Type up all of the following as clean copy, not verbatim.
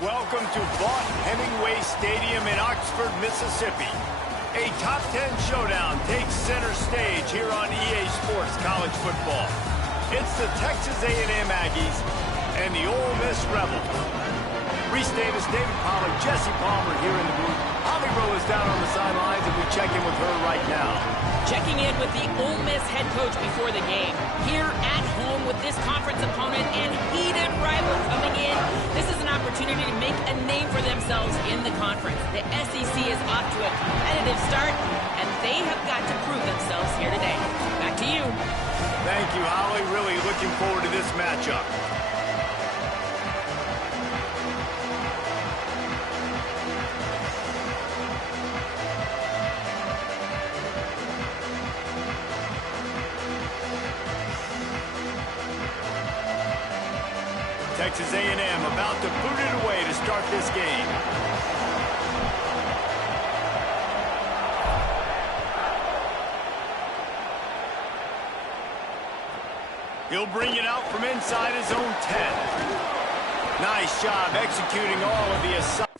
Welcome to Vaught-Hemingway Stadium in Oxford, Mississippi. A top 10 showdown takes center stage here on EA Sports College Football. It's the Texas A&M Aggies and the Ole Miss Rebels. Reese Davis, David Pollard, Jesse Palmer here in the booth. Holly Rowe is down on the sidelines, and we check in with her right now. Checking in with the Ole Miss head coach before the game. Here at home with this conference opponent and heated rival coming in, this is an opportunity to make a name for themselves in the conference. The SEC is off to a competitive start, and they have got to prove themselves here today. Back to you. Thank you, Holly. Really looking forward to this matchup. Texas A&M about to boot it away to start this game. He'll bring it out from inside his own 10. Nice job executing all of the assignments.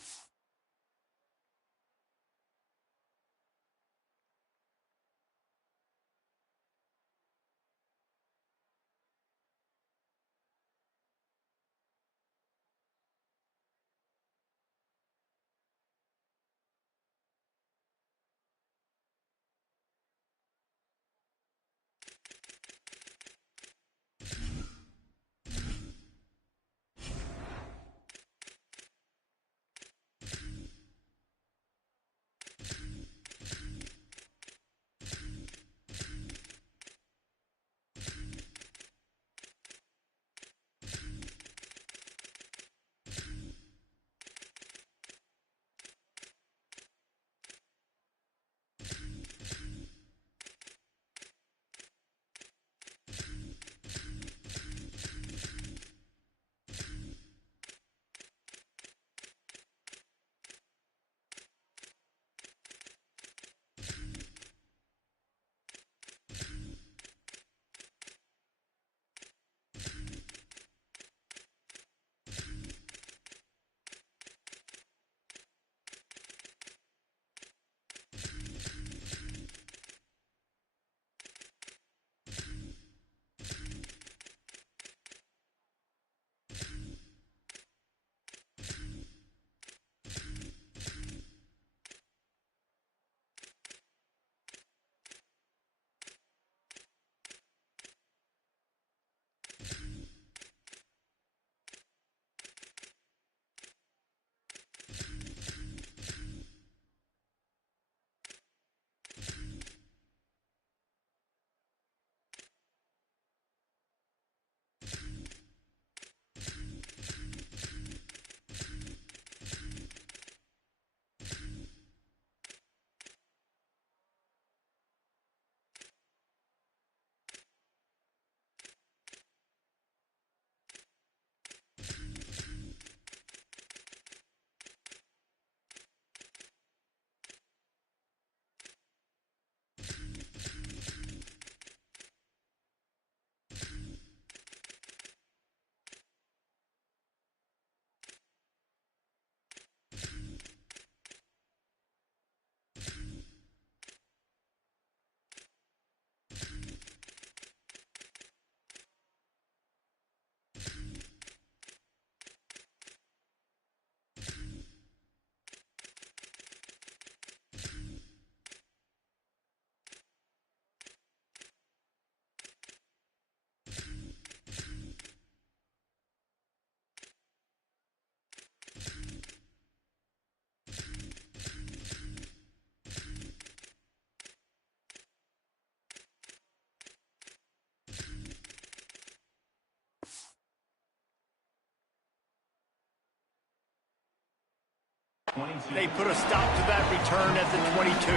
They put a stop to that return at the 22.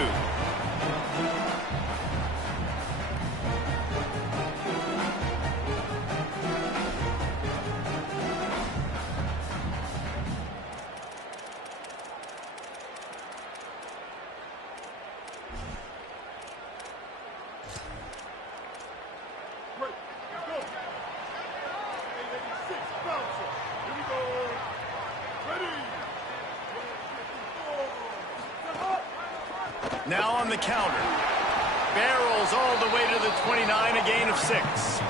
Ready? Now on the counter. Barrels all the way to the 29, a gain of 6.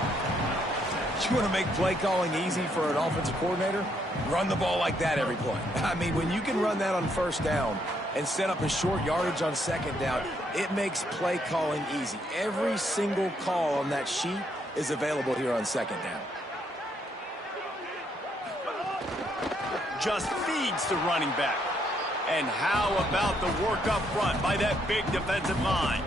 You want to make play calling easy for an offensive coordinator? Run the ball like that every play. I mean, when you can run that on first down and set up a short yardage on second down, it makes play calling easy. Every single call on that sheet is available here on second down. Just feeds the running back. And how about the work up front by that big defensive line?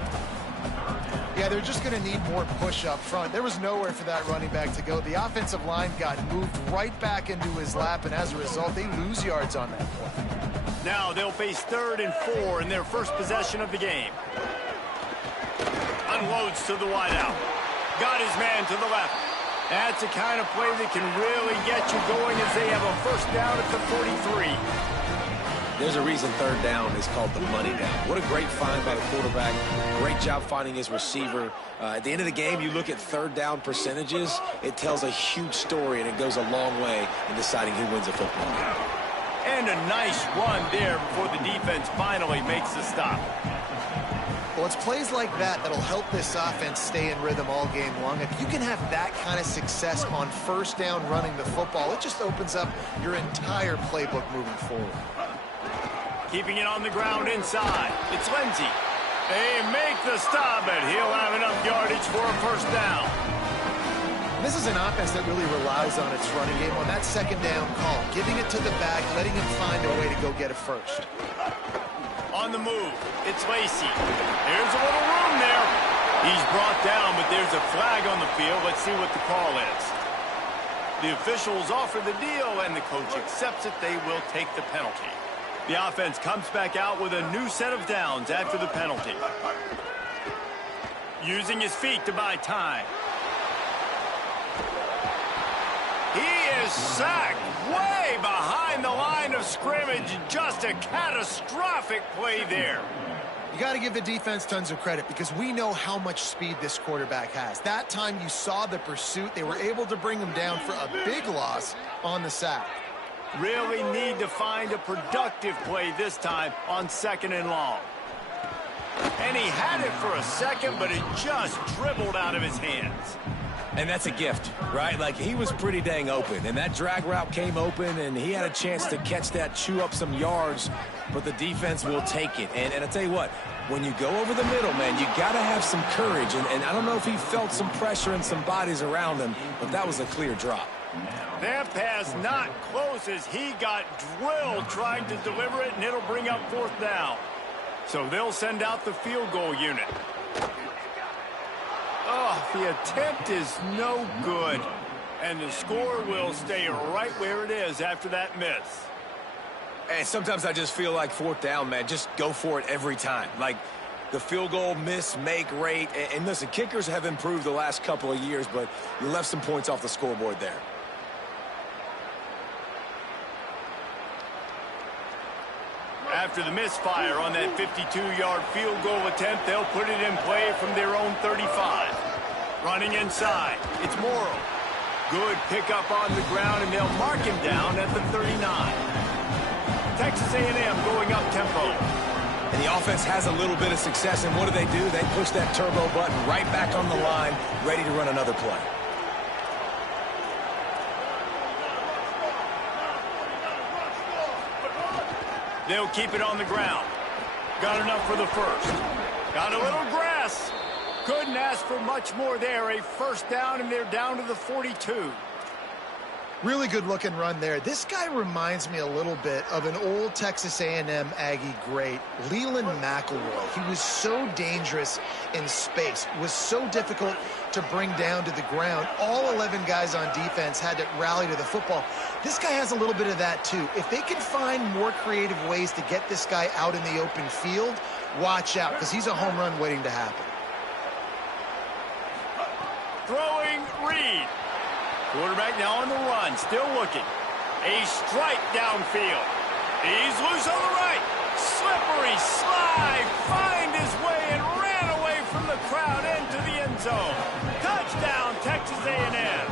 Yeah, they're just going to need more push up front. There was nowhere for that running back to go. The offensive line got moved right back into his lap, and as a result, they lose yards on that play. Now they'll face 3rd and 4 in their first possession of the game. Unloads to the wideout. Got his man to the left. That's the kind of play that can really get you going as they have a first down at the 43. There's a reason 3rd down is called the money down. What a great find by the quarterback. Great job finding his receiver. At the end of the game, you look at 3rd down percentages. It tells a huge story, and it goes a long way in deciding who wins a football game. And a nice run there before the defense finally makes the stop. Well, it's plays like that that'll help this offense stay in rhythm all game long. If you can have that kind of success on first down running the football, it just opens up your entire playbook moving forward. Keeping it on the ground inside. It's Lindsey. They make the stop, but he'll have enough yardage for a first down. This is an offense that really relies on its running game on that second down call, giving it to the back, letting him find a way to go get it first. On the move, it's Lacey. There's a little room there. He's brought down, but there's a flag on the field. Let's see what the call is. The officials offer the deal, and the coach accepts it. They will take the penalty. The offense comes back out with a new set of downs after the penalty. Using his feet to buy time. He is sacked way behind the line of scrimmage. Just a catastrophic play there. You got to give the defense tons of credit because we know how much speed this quarterback has. That time you saw the pursuit. They were able to bring him down for a big loss on the sack. Really need to find a productive play this time on 2nd and long. And he had it for a second, but it just dribbled out of his hands. And that's a gift, right? Like, he was pretty dang open, and that drag route came open, and he had a chance to catch that, chew up some yards, but the defense will take it. And I tell you what, when you go over the middle, man, you got to have some courage. And I don't know if he felt some pressure and some bodies around him, but that was a clear drop. That pass not close as he got drilled trying to deliver it, and it'll bring up 4th down. So they'll send out the field goal unit. Oh, the attempt is no good. And the score will stay right where it is after that miss. And sometimes I just feel like 4th down, man, just go for it every time. Like, the field goal miss-make rate. And listen, kickers have improved the last couple of years, but you left some points off the scoreboard there. After the misfire on that 52-yard field goal attempt, they'll put it in play from their own 35. Running inside, it's Morrow. Good pickup on the ground, and they'll mark him down at the 39. Texas A&M going up tempo. And the offense has a little bit of success, and what do? They push that turbo button right back on the line, ready to run another play. They'll keep it on the ground. Got enough for the first. Got a little grass. Couldn't ask for much more there. A first down, and they're down to the 42. Really good looking run there. This guy reminds me a little bit of an old Texas A&M Aggie great, Leland McElroy. He was so dangerous in space, was so difficult to bring down to the ground. All 11 guys on defense had to rally to the football. This guy has a little bit of that too. If they can find more creative ways to get this guy out in the open field, watch out, because he's a home run waiting to happen. Throwing Reed. Quarterback now on the run, still looking. A strike downfield. He's loose on the right. Slippery slide, find his way and ran away from the crowd into the end zone. Touchdown, Texas A&M.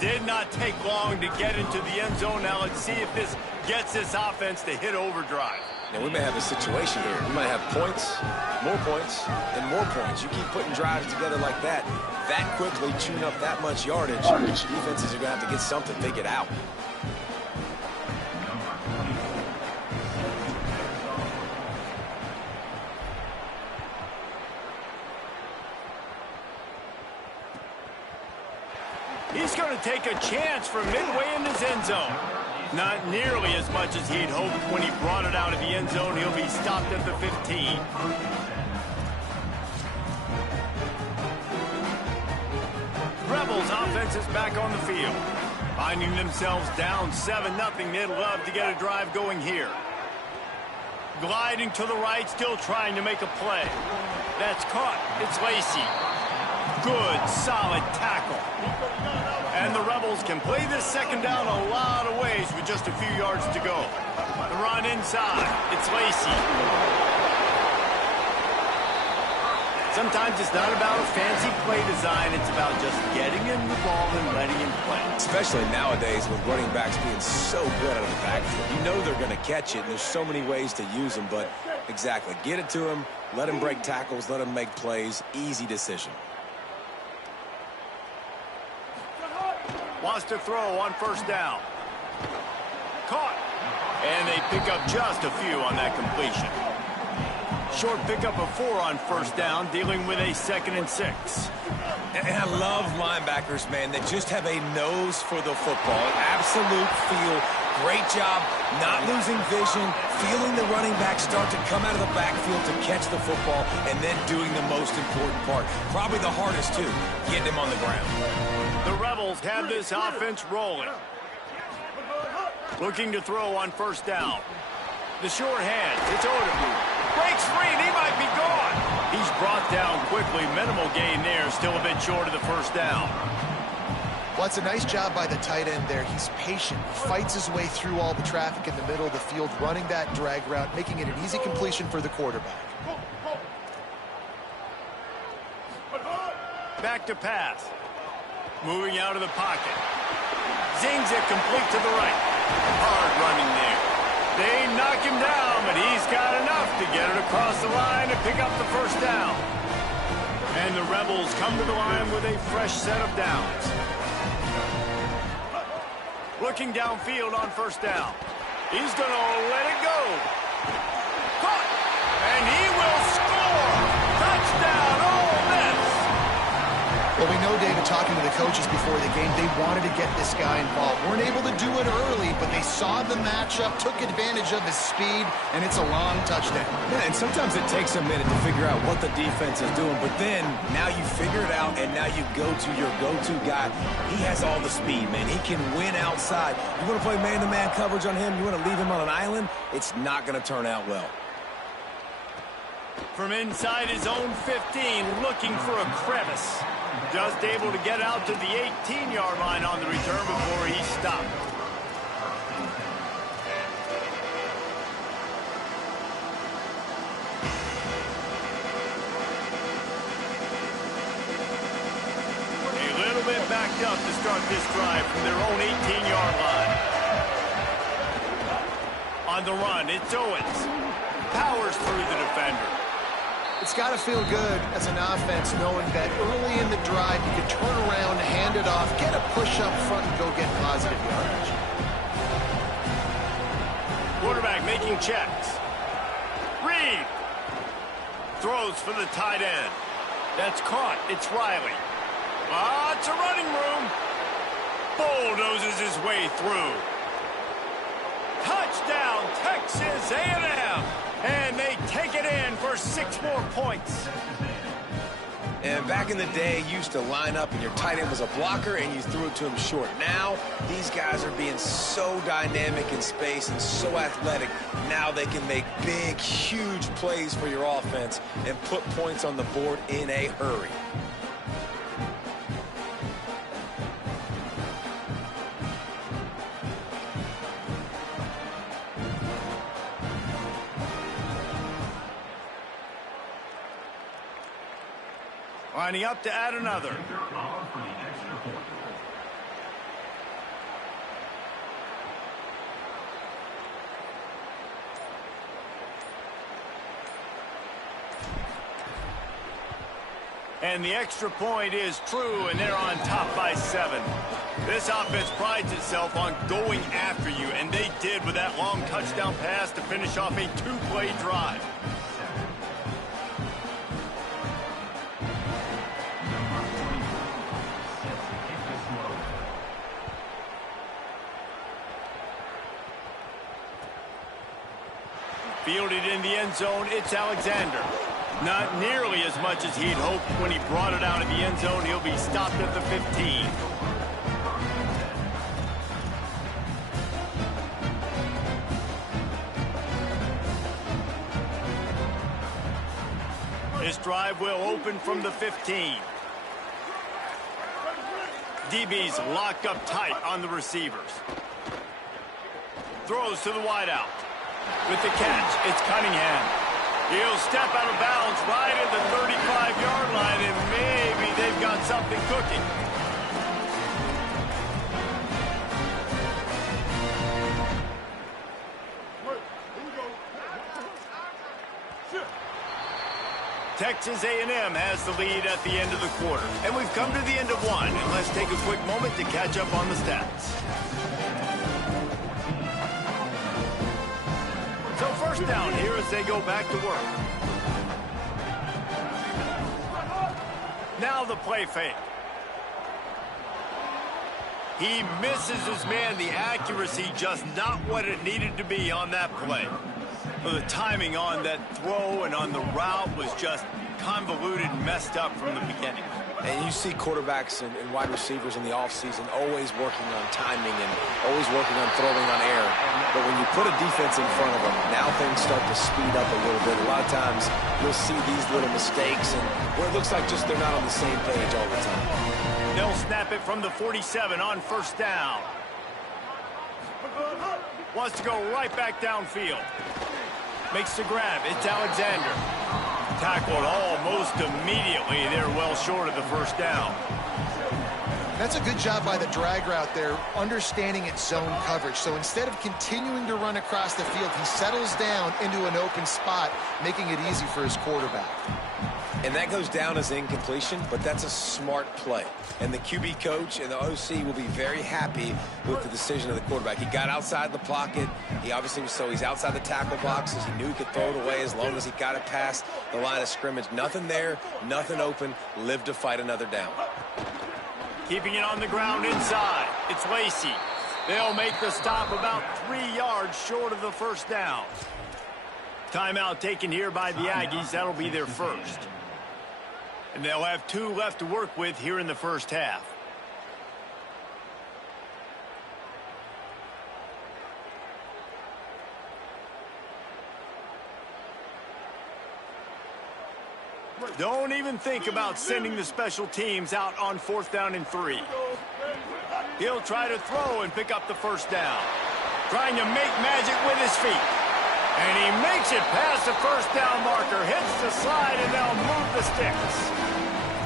Did not take long to get into the end zone. Now let's see if this gets this offense to hit overdrive. And we may have a situation here. We might have points, and more points. You keep putting drives together like that quickly, chewing up that much yardage, defenses are going to have to get something figured out. He's going to take a chance from midway in his end zone. Not nearly as much as he'd hoped when he brought it out of the end zone. He'll be stopped at the 15. Rebels offense is back on the field. Finding themselves down 7-0. They'd love to get a drive going here. Gliding to the right, still trying to make a play. That's caught. It's Lacy. Good, solid tackle. And the Rebels can play this second down a lot of ways with just a few yards to go. The run inside. It's Lacy. Sometimes it's not about a fancy play design. It's about just getting him the ball and letting him play. Especially nowadays with running backs being so good out of the backfield. You know they're going to catch it, and there's so many ways to use them. But exactly, get it to him, let him break tackles, let him make plays. Easy decision. Wants to throw on first down. Caught. And they pick up just a few on that completion. Short pickup of 4 on first down, dealing with a 2nd and 6. And I love linebackers, man, that just have a nose for the football. An absolute feel. Great job not losing vision, feeling the running back start to come out of the backfield to catch the football, and then doing the most important part. Probably the hardest, too, getting him on the ground. The Rebels have this offense rolling. Looking to throw on first down. The short hand. It's Odebu. Breaks free, and he might be gone. He's brought down quickly. Minimal gain there. Still a bit short of the first down. Well, it's a nice job by the tight end there. He's patient. He fights his way through all the traffic in the middle of the field, running that drag route, making it an easy completion for the quarterback. Back to pass. Moving out of the pocket. Zings it complete to the right. Hard running there. They knock him down, but he's got enough to get it across the line and pick up the first down. And the Rebels come to the line with a fresh set of downs. Looking downfield on first down. He's going to let it go. Caught. And he will score. Touchdown, Ole Miss. Well, we know, David, talking to the coaches before the game, they wanted to get this guy involved. Weren't able to do it early, but they saw the matchup, took advantage of his speed, and it's a long touchdown. Yeah, and sometimes it takes a minute to figure out what the defense is doing, but then now you figure it out, and now you go to your go-to guy. He has all the speed, man. He can win outside. You want to play man-to-man coverage on him? You want to leave him on an island? It's not going to turn out well. From inside his own 15, looking for a crevice. Just able to get out to the 18-yard line on the return before he stopped. A little bit backed up to start this drive from their own 18-yard line. On the run, it's Owens. Powers through the defender. It's got to feel good as an offense knowing that early in the drive you can turn around, hand it off, get a push up front, and go get positive yardage. Quarterback making checks. Reed throws for the tight end. That's caught. It's Riley. It's a running room. Bulldozes his way through. Touchdown, Texas A&M. And they take it in for 6 more points. And back in the day, you used to line up and your tight end was a blocker and you threw it to him short. Now, these guys are being so dynamic in space and so athletic. Now they can make big, huge plays for your offense and put points on the board in a hurry. Lining up to add another. And the extra point is true, and they're on top by 7. This offense prides itself on going after you, and they did with that long touchdown pass to finish off a 2-play drive. Fielded in the end zone, it's Alexander. Not nearly as much as he'd hoped when he brought it out of the end zone. He'll be stopped at the 15. This drive will open from the 15. DB's locked up tight on the receivers. Throws to the wideout. With the catch, it's Cunningham. He'll step out of bounds right at the 35-yard line, and maybe they've got something cooking. Texas A&M has the lead at the end of the quarter, and we've come to the end of one. And let's take a quick moment to catch up on the stats. So first down here as they go back to work. Now the play fake. He misses his man. The accuracy just not what it needed to be on that play. The timing on that throw and on the route was just convoluted and messed up from the beginning. And you see quarterbacks and wide receivers in the offseason always working on timing and always working on throwing on air. But when you put a defense in front of them, now things start to speed up a little bit. A lot of times you'll see these little mistakes and where it looks like just they're not on the same page all the time. They'll snap it from the 47 on first down. Wants to go right back downfield. Makes the grab. It's Alexander. Tackled almost immediately. They're well short of the first down. That's a good job by the drag route there, understanding its zone coverage. So instead of continuing to run across the field, he settles down into an open spot, making it easy for his quarterback. And that goes down as incompletion, but that's a smart play. And the QB coach and the OC will be very happy with the decision of the quarterback. He got outside the pocket. He obviously was he's outside the tackle boxes. He knew he could throw it away as long as he got it past the line of scrimmage. Nothing there, nothing open. Live to fight another down. Keeping it on the ground inside. It's Lacey. They'll make the stop about 3 yards short of the first down. Timeout taken here by the Aggies. That'll be their first. And they'll have 2 left to work with here in the first half. Don't even think about sending the special teams out on 4th down and 3. He'll try to throw and pick up the first down. Trying to make magic with his feet. And he makes it past the first down marker, hits the slide, and they'll move the sticks.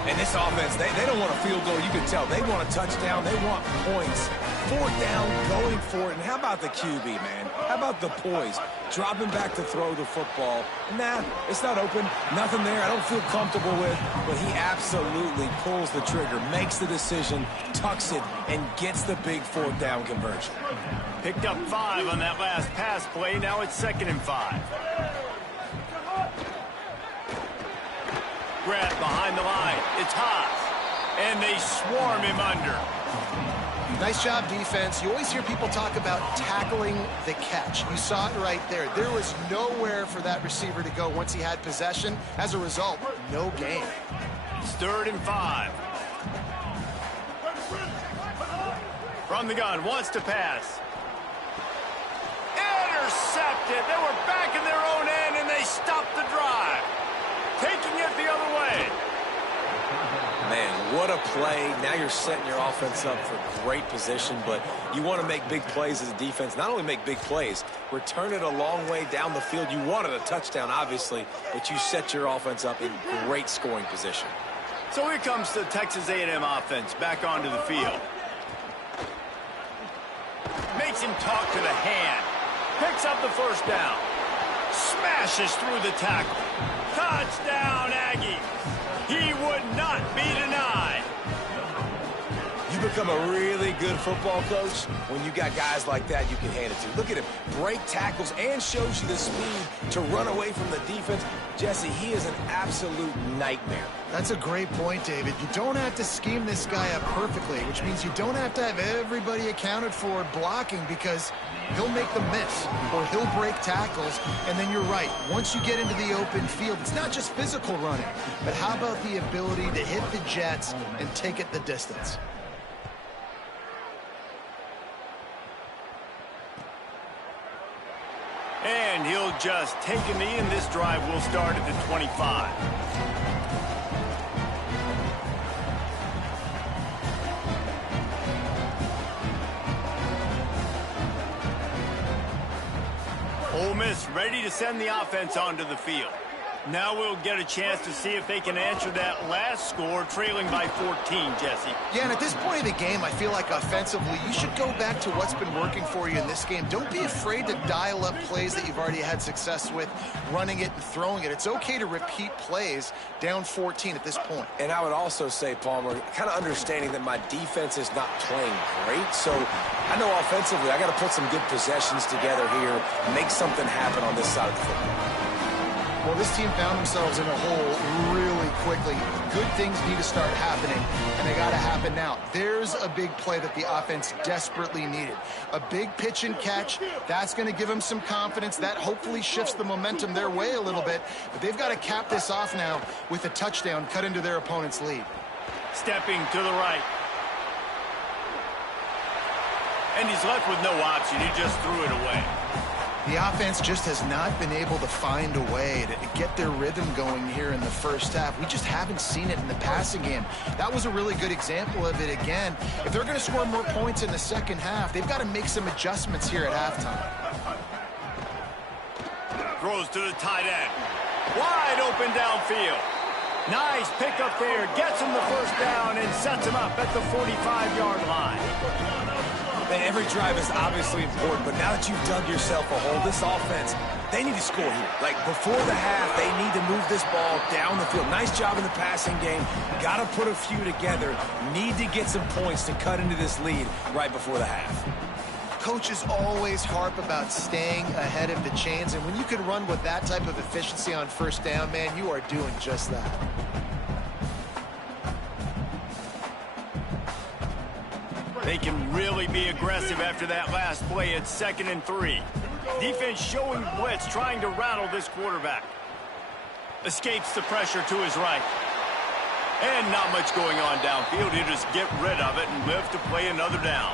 And this offense, they don't want a field goal. You can tell they want a touchdown. They want points. 4th down, going for it. And how about the QB, man? How about the poise? Dropping back to throw the football. Nah, it's not open. Nothing there I don't feel comfortable with. But he absolutely pulls the trigger, makes the decision, tucks it, and gets the big 4th down conversion. Picked up 5 on that last pass play. Now it's 2nd and 5. Grab behind the line. It's Haas. And they swarm him under. Nice job, defense. You always hear people talk about tackling the catch. You saw it right there. There was nowhere for that receiver to go once he had possession. As a result, no gain. It's 3rd and 5. From the gun, wants to pass. Intercepted. They were back in their own end, and they stopped the drive. Taking it the other way. Man, what a play. Now you're setting your offense up for great position, but you want to make big plays as a defense. Not only make big plays, return it a long way down the field. You wanted a touchdown, obviously, but you set your offense up in great scoring position. So here comes the Texas A&M offense back onto the field. Makes him talk to the hand. Picks up the first down. Smashes through the tackle. Touchdown, Aggies. He would not be denied. You become a really good football coach when you got guys like that you can hand it to. Look at him, break tackles and shows you the speed to run away from the defense. Jesse, he is an absolute nightmare. That's a great point, David. You don't have to scheme this guy up perfectly, which means you don't have to have everybody accounted for blocking, because he'll make them miss or he'll break tackles. And then you're right. Once you get into the open field, it's not just physical running, but how about the ability to hit the jets and take it the distance? And he'll just take a knee, and this drive will start at the 25. Ole Miss ready to send the offense onto the field. Now we'll get a chance to see if they can answer that last score, trailing by 14, Jesse. Yeah, and at this point of the game, I feel like offensively, you should go back to what's been working for you in this game. Don't be afraid to dial up plays that you've already had success with, running it and throwing it. It's okay to repeat plays down 14 at this point. And I would also say, Palmer, kind of understanding that my defense is not playing great. So I know offensively, I got to put some good possessions together here, make something happen on this side of the football. Well, this team found themselves in a hole really quickly. Good things need to start happening, and they got to happen now. There's a big play that the offense desperately needed. A big pitch and catch. That's going to give them some confidence. That hopefully shifts the momentum their way a little bit. But they've got to cap this off now with a touchdown cut into their opponent's lead. Stepping to the right. And he's left with no option. He just threw it away. The offense just has not been able to find a way to get their rhythm going here in the first half. We just haven't seen it in the passing game. That was a really good example of it again. If they're going to score more points in the second half, they've got to make some adjustments here at halftime. Throws to the tight end. Wide open downfield. Nice pickup there. Gets him the first down and sets him up at the 45-yard line. Man, every drive is obviously important, but now that you've dug yourself a hole, this offense, they need to score here. Like, before the half, they need to move this ball down the field. Nice job in the passing game. Got to put a few together. Need to get some points to cut into this lead right before the half. Coaches always harp about staying ahead of the chains, and when you can run with that type of efficiency on first down, man, you are doing just that. They can really be aggressive after that last play at 2nd and 3. Defense showing blitz, trying to rattle this quarterback. Escapes the pressure to his right. And not much going on downfield. He'll just get rid of it and live to play another down.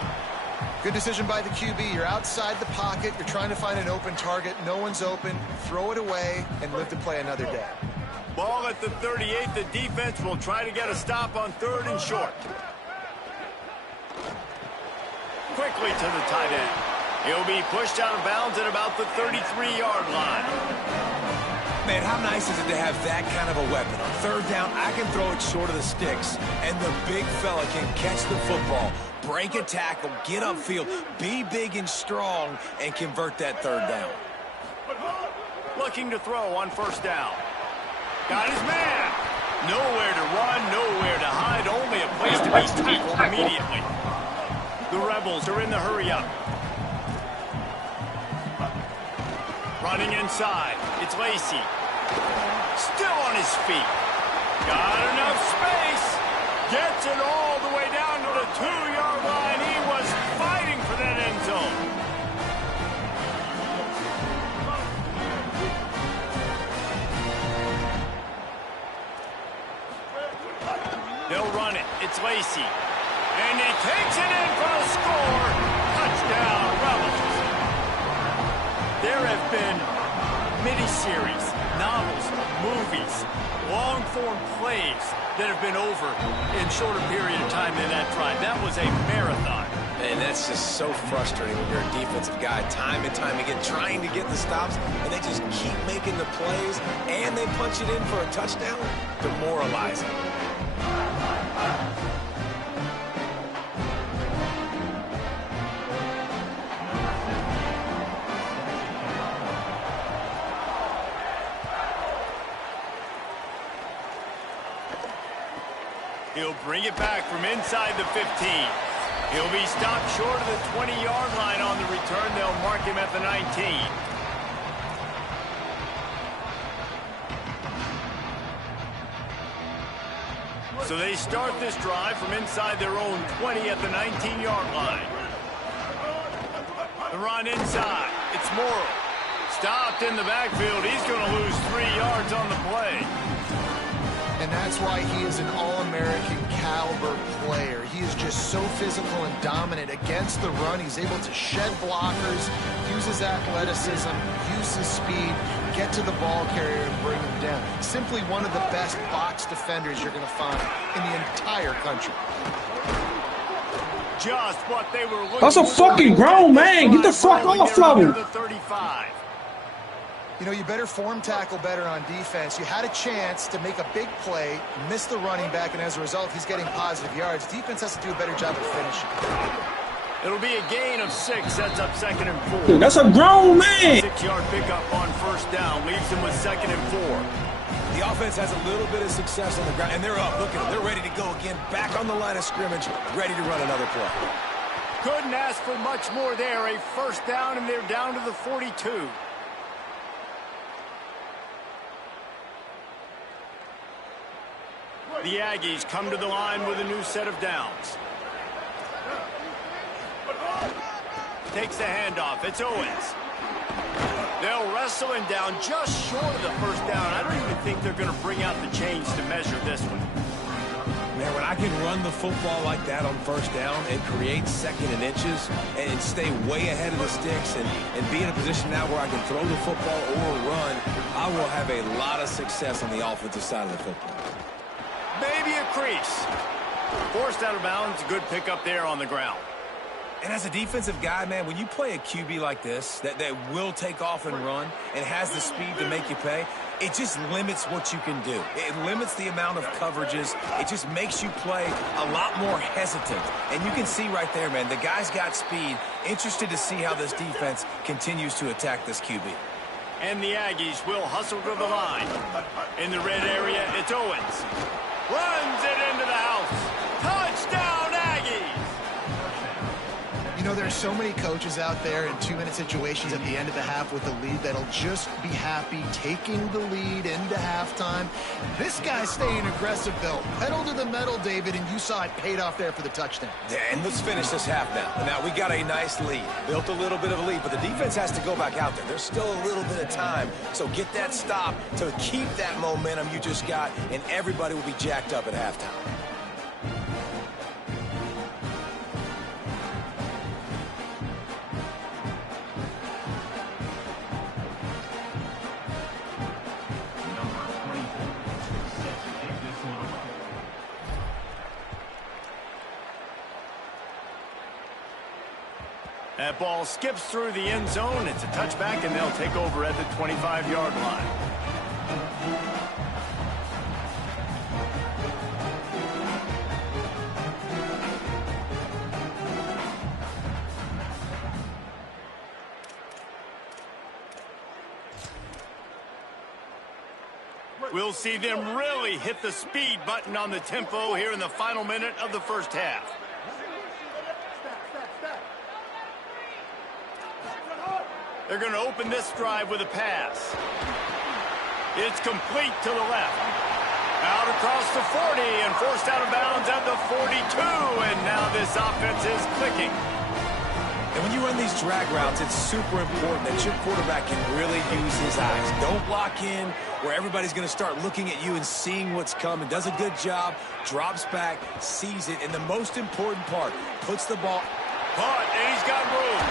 Good decision by the QB. You're outside the pocket. You're trying to find an open target. No one's open. Throw it away and live to play another day. Ball at the 38. The defense will try to get a stop on 3rd and short. Quickly to the tight end. He'll be pushed out of bounds at about the 33-yard line. Man, how nice is it to have that kind of a weapon? On 3rd down, I can throw it short of the sticks, and the big fella can catch the football, break a tackle, get upfield, be big and strong, and convert that 3rd down. Looking to throw on 1st down. Got his man. Nowhere to run, nowhere to hide, only a place to be tackled immediately. The Rebels are in the hurry-up. Running inside. It's Lacey. Still on his feet. Got enough space. Gets it all the way down to the 2-yard line. He was fighting for that end zone. They'll run it. It's Lacey. And he takes it in for the score. Touchdown, Rebels. There have been miniseries, novels, movies, long-form plays that have been over in shorter period of time than that drive. That was a marathon. And that's just so frustrating when you're a defensive guy, time and time again, trying to get the stops, and they just keep making the plays, and they punch it in for a touchdown. Demoralizing. He'll bring it back from inside the 15. He'll be stopped short of the 20-yard line on the return. They'll mark him at the 19. So they start this drive from inside their own 20 at the 19-yard line. The run inside. It's Morrow. Stopped in the backfield. He's going to lose 3 yards on the play. And that's why he is an All-American caliber player. He is just so physical and dominant against the run. He's able to shed blockers, use his athleticism, use his speed, get to the ball carrier and bring him down. Simply one of the best box defenders you're going to find in the entire country. Just what they were looking for. That's a fucking grown man. Get the fuck off of him. The 35. You know, you better form tackle better on defense. You had a chance to make a big play, miss the running back, and as a result, he's getting positive yards. Defense has to do a better job of finishing. It'll be a gain of 6, sets up 2nd and 4. Dude, that's a grown man. 6-yard pickup on 1st down, leaves him with 2nd and 4. The offense has a little bit of success on the ground, and they're up. Look at them. They're ready to go again, back on the line of scrimmage, ready to run another play. Couldn't ask for much more there. A 1st down, and they're down to the 42. The Aggies come to the line with a new set of downs. Takes the handoff. It's Owens. They'll wrestle him down just short of the 1st down. I don't even think they're going to bring out the chains to measure this one. Man, when I can run the football like that on 1st down and create 2nd and inches and stay way ahead of the sticks and be in a position now where I can throw the football or run, I will have a lot of success on the offensive side of the football. Maybe a crease. Forced out of bounds. Good pickup there on the ground. And as a defensive guy, man, when you play a QB like this that will take off and run and has the speed to make you pay, it just limits what you can do. It limits the amount of coverages. It just makes you play a lot more hesitant. And you can see right there, man, the guy's got speed. Interested to see how this defense continues to attack this QB. And the Aggies will hustle to the line. In the red area, it's Owens. Runs it into the house. Touchdown, Aggies! You know, there's so many coaches out there in 2-minute situations at the end of the half with the lead that'll just be happy taking the lead into halftime. This guy's staying aggressive, though. Pedal to the metal, David, and you saw it paid off there for the touchdown. Yeah, and let's finish this half now. Now, we got a nice lead. Built a little bit of a lead, but the defense has to go back out there. There's still a little bit of time. So get that stop to keep that momentum you just got, and everybody will be jacked up at halftime. That ball skips through the end zone. It's a touchback, and they'll take over at the 25-yard line. We'll see them really hit the speed button on the tempo here in the final minute of the 1st half. They're going to open this drive with a pass. It's complete to the left. Out across the 40 and forced out of bounds at the 42. And now this offense is clicking. And when you run these drag routes, it's super important that your quarterback can really use his eyes. Don't lock in where everybody's going to start looking at you and seeing what's coming. Does a good job, drops back, sees it, and the most important part, puts the ball. Caught, and he's got room.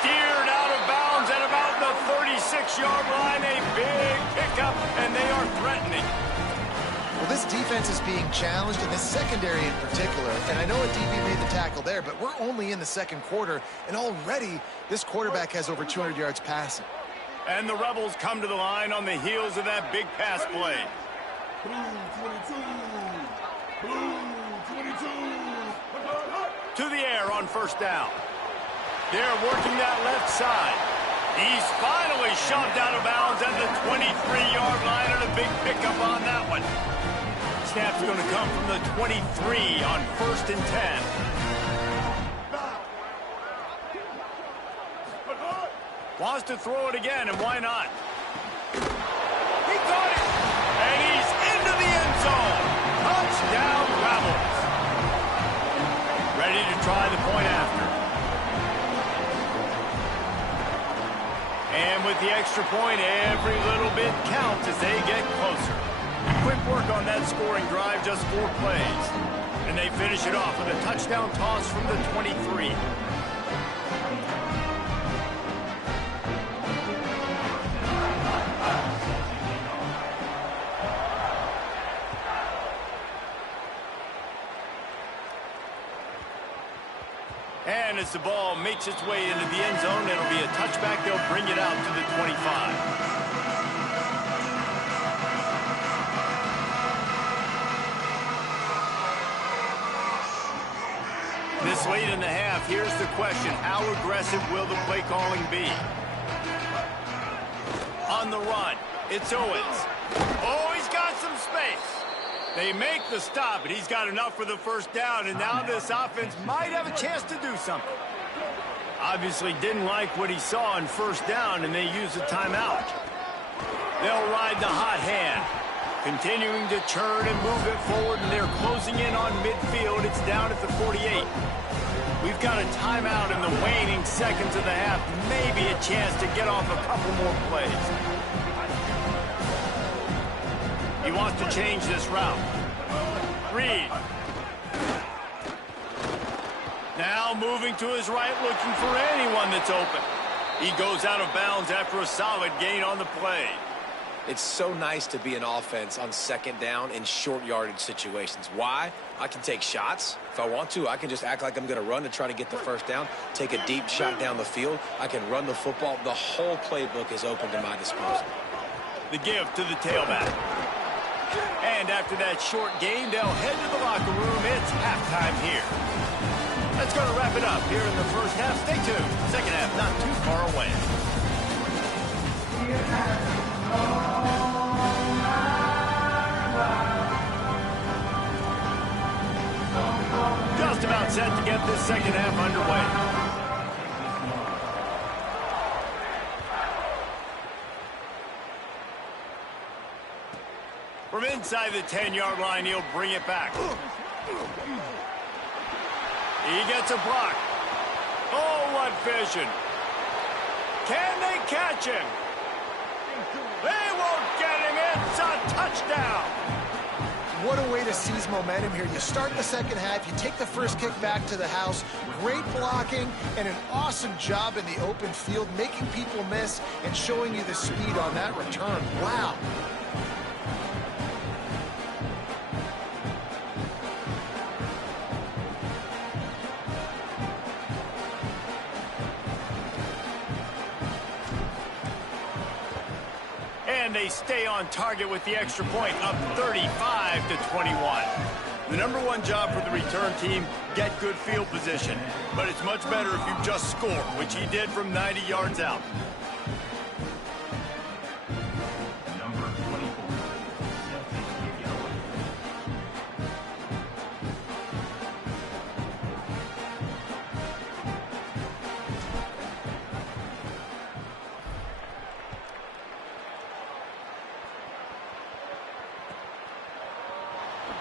Steered out of bounds at about the 36-yard line. A big pickup, and they are threatening. Well, this defense is being challenged, and this secondary in particular. And I know a DB made the tackle there, but we're only in the 2nd quarter, and already this quarterback has over 200 yards passing. And the Rebels come to the line on the heels of that big pass play. To the air on 1st down. They're working that left side. He's finally shoved out of bounds at the 23-yard line, and a big pickup on that one. snap's going to come from the 23 on 1st and 10. Wants to throw it again, and why not? He got it! And he's into the end zone. Touchdown, Rebels. Ready to try the point after. And with the extra point, every little bit counts as they get closer. Quick work on that scoring drive, just 4 plays. And they finish it off with a touchdown toss from the 23. And as the ball makes its way into the end zone, it'll be a touchback. They'll bring it out to the 25. This late in the half, here's the question. How aggressive will the play calling be? On the run, it's Owens. Oh, he's got some space. They make the stop, and he's got enough for the first down, and now this offense might have a chance to do something. Obviously didn't like what he saw on first down, and they use a timeout. They'll ride the hot hand, continuing to churn and move it forward, and they're closing in on midfield. It's down at the 48. We've got a timeout in the waning seconds of the half, maybe a chance to get off a couple more plays. He wants to change this route. Reed. Now moving to his right, looking for anyone that's open. He goes out of bounds after a solid gain on the play. It's so nice to be an offense on 2nd down in short yardage situations. Why? I can take shots. If I want to, I can just act like I'm going to run to try to get the first down, take a deep shot down the field. I can run the football. The whole playbook is open to my disposal. The give to the tailback. And after that short game, they'll head to the locker room. It's halftime here. That's going to wrap it up here in the first half. Stay tuned. Second half not too far away. Just about set to get this second half underway. From inside the 10-yard line, he'll bring it back. He gets a block. Oh, what vision. Can they catch him? They won't get him. It's a touchdown. What a way to seize momentum here. You start the second half, you take the first kick back to the house, great blocking, and an awesome job in the open field, making people miss and showing you the speed on that return. Wow. And they stay on target with the extra point, up 35-21. The number one job for the return team, get good field position. But it's much better if you just score, which he did from 90 yards out.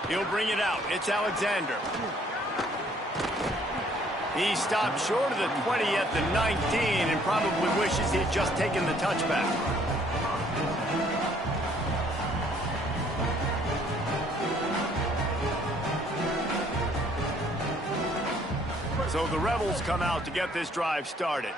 He'll bring it out. It's Alexander. He stopped short of the 20 at the 19 and probably wishes he'd just taken the touchback. So the Rebels come out to get this drive started.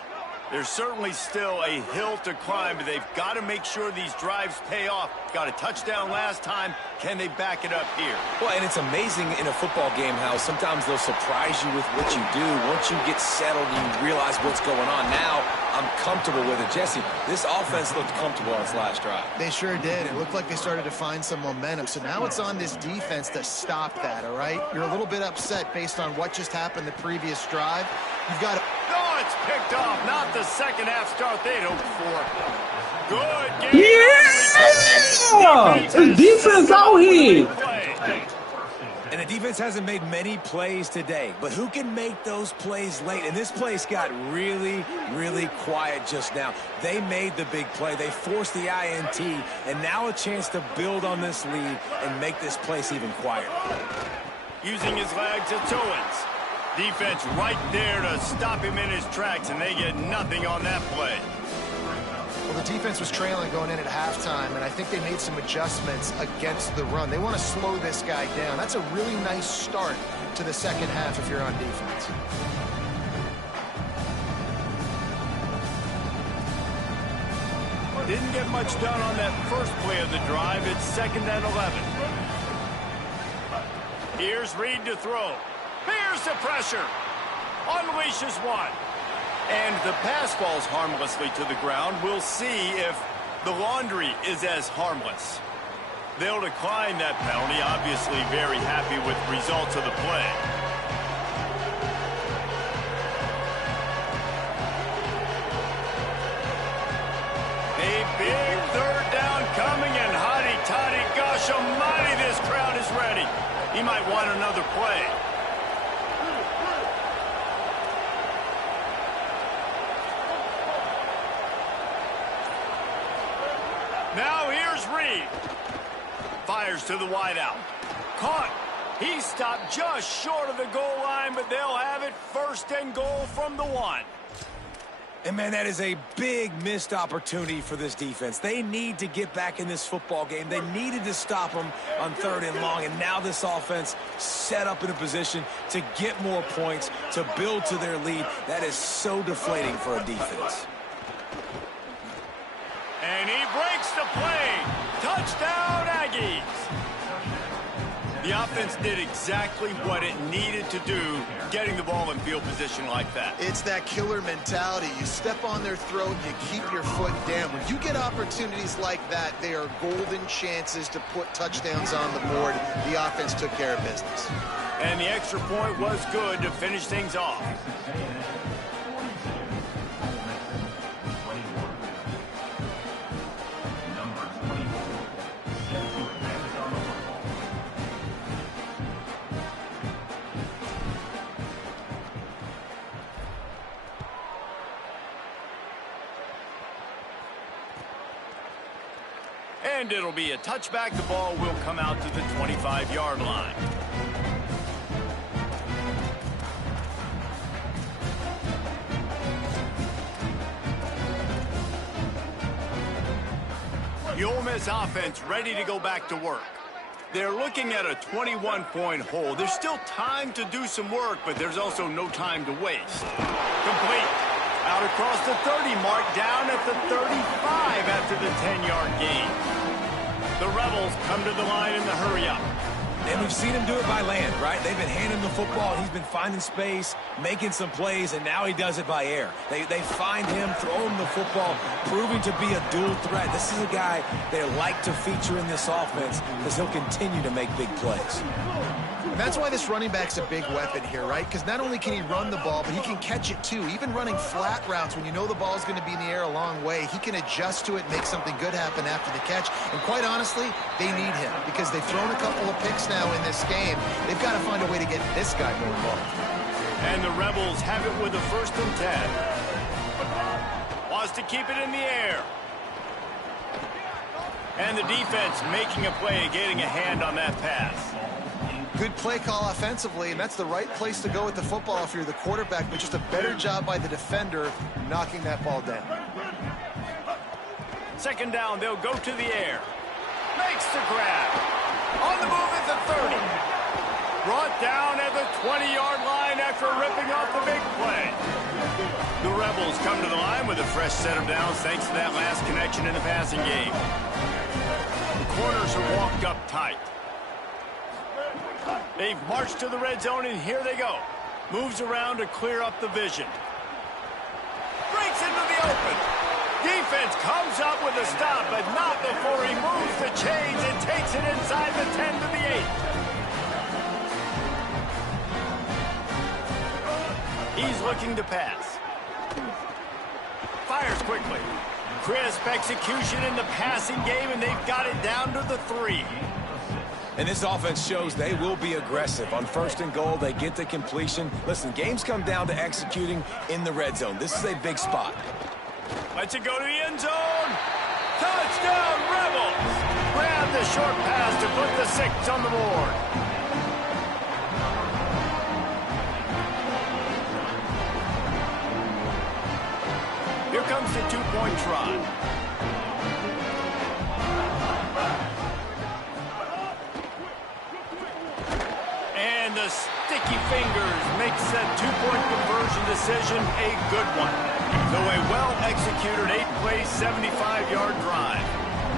There's certainly still a hill to climb, but they've got to make sure these drives pay off. Got a touchdown last time. Can they back it up here? Well, and it's amazing in a football game how sometimes they'll surprise you with what you do. Once you get settled, you realize what's going on. Now, I'm comfortable with it. Jesse, this offense looked comfortable on its last drive. They sure did. It looked like they started to find some momentum. So now it's on this defense to stop that, all right? You're a little bit upset based on what just happened the previous drive. You've got to... Oh, That's picked off. Not the second half start they'd hoped for. Good game. Yeah! It's defense out here. And the defense hasn't made many plays today, but who can make those plays late? And this place got really, really quiet just now. They made the big play. They forced the INT, and now a chance to build on this lead and make this place even quieter. Using his legs, it's Owens. Defense right there to stop him in his tracks, and they get nothing on that play. Well, the defense was trailing going in at halftime, and I think they made some adjustments against the run. They want to slow this guy down. That's a really nice start to the second half if you're on defense. Didn't get much done on that first play of the drive. It's 2nd and 11. Here's Reed to throw. Here's the pressure. Unleashes one. And the pass falls harmlessly to the ground. We'll see if the laundry is as harmless. They'll decline that penalty. Obviously very happy with results of the play. A big third down coming, and hotty-toddy, gosh almighty, this crowd is ready. He might want another play. Now here's Reed. Fires to the wideout. Caught. He stopped just short of the goal line, but they'll have it 1st and goal from the 1. And, man, that is a big missed opportunity for this defense. They need to get back in this football game. They needed to stop them on 3rd and long, and now this offense set up in a position to get more points, to build to their lead. That is so deflating for a defense. And he breaks the play. Touchdown, Aggies. The offense did exactly what it needed to do, getting the ball in field position like that. It's that killer mentality. You step on their throat, you keep your foot down. When you get opportunities like that, they are golden chances to put touchdowns on the board. The offense took care of business. And the extra point was good to finish things off. And it'll be a touchback. The ball will come out to the 25-yard line. The Ole Miss offense ready to go back to work. They're looking at a 21-point hole. There's still time to do some work, but there's also no time to waste. Complete. Out across the 30 mark, down at the 35 after the 10-yard gain. The Rebels come to the line in the hurry-up. And we've seen him do it by land, right? They've been handing the football. He's been finding space, making some plays, and now he does it by air. They find him, throw him the football, proving to be a dual threat. This is a guy they like to feature in this offense because he'll continue to make big plays. And that's why this running back's a big weapon here, right? Because not only can he run the ball, but he can catch it too. Even running flat routes when you know the ball's going to be in the air a long way, he can adjust to it and make something good happen after the catch. And quite honestly, they need him because they've thrown a couple of picks now in this game. They've got to find a way to get this guy more involved. And the Rebels have it with a 1st and 10. Wants to keep it in the air. And the defense making a play, getting a hand on that pass. Good play call offensively, and that's the right place to go with the football if you're the quarterback, but just a better job by the defender knocking that ball down. 2nd down, they'll go to the air. Makes the grab. On the move at the 30. Brought down at the 20-yard line after ripping off the big play. The Rebels come to the line with a fresh set of downs thanks to that last connection in the passing game. The corners are walked up tight. They've marched to the red zone, and here they go. Moves around to clear up the vision. Breaks into the open. Defense comes up with a stop, but not before he moves the chains and takes it inside the 10 to the 8. He's looking to pass. Fires quickly. Crisp execution in the passing game, and they've got it down to the 3. And this offense shows they will be aggressive. On 1st and goal, they get the completion. Listen, games come down to executing in the red zone. This is a big spot. Lets it go to the end zone. Touchdown, Rebels! Grab the short pass to put the 6 on the board. Here comes the 2-point try. And the sticky fingers makes that 2-point conversion decision a good one. So a well-executed 8-play, 75-yard drive.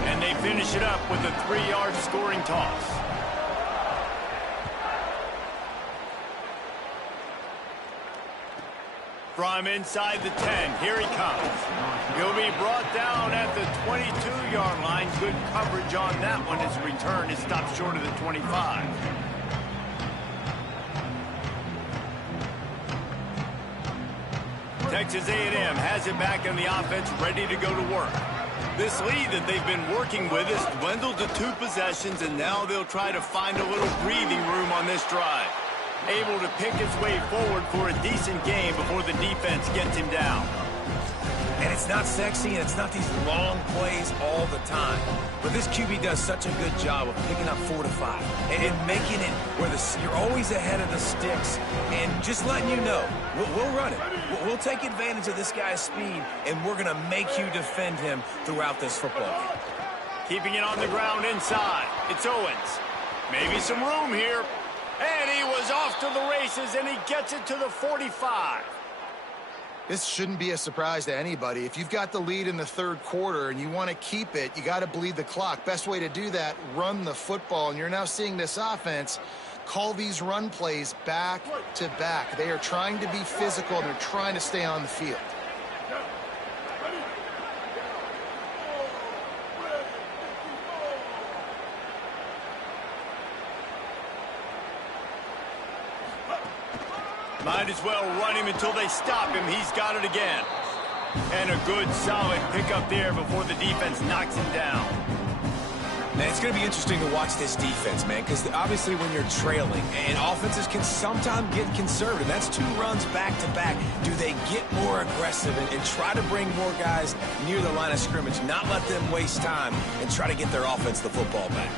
And they finish it up with a 3-yard scoring toss. From inside the 10, here he comes. He'll be brought down at the 22-yard line. Good coverage on that one. His return is stopped short of the 25. Texas A&M has it back in the offense, ready to go to work. This lead that they've been working with has dwindled to 2 possessions, and now they'll try to find a little breathing room on this drive. Able to pick his way forward for a decent game before the defense gets him down. And it's not sexy, and it's not these long plays all the time. But this QB does such a good job of picking up 4 to 5 and making it where you're always ahead of the sticks and just letting you know, we'll run it. We'll take advantage of this guy's speed, and we're going to make you defend him throughout this football game. Keeping it on the ground inside. It's Owens. Maybe some room here. And he was off to the races, and he gets it to the 45. This shouldn't be a surprise to anybody. If you've got the lead in the 3rd quarter and you want to keep it, you got to bleed the clock. Best way to do that, run the football. And you're now seeing this offense call these run plays back to back. They are trying to be physical, and they're trying to stay on the field. Might as well run him until they stop him. He's got it again. And a good, solid pickup there before the defense knocks him down. Man, it's going to be interesting to watch this defense, man, because obviously when you're trailing, and offenses can sometimes get conservative. That's 2 runs back-to-back. Do they get more aggressive and try to bring more guys near the line of scrimmage, not let them waste time, and try to get their offense the football back?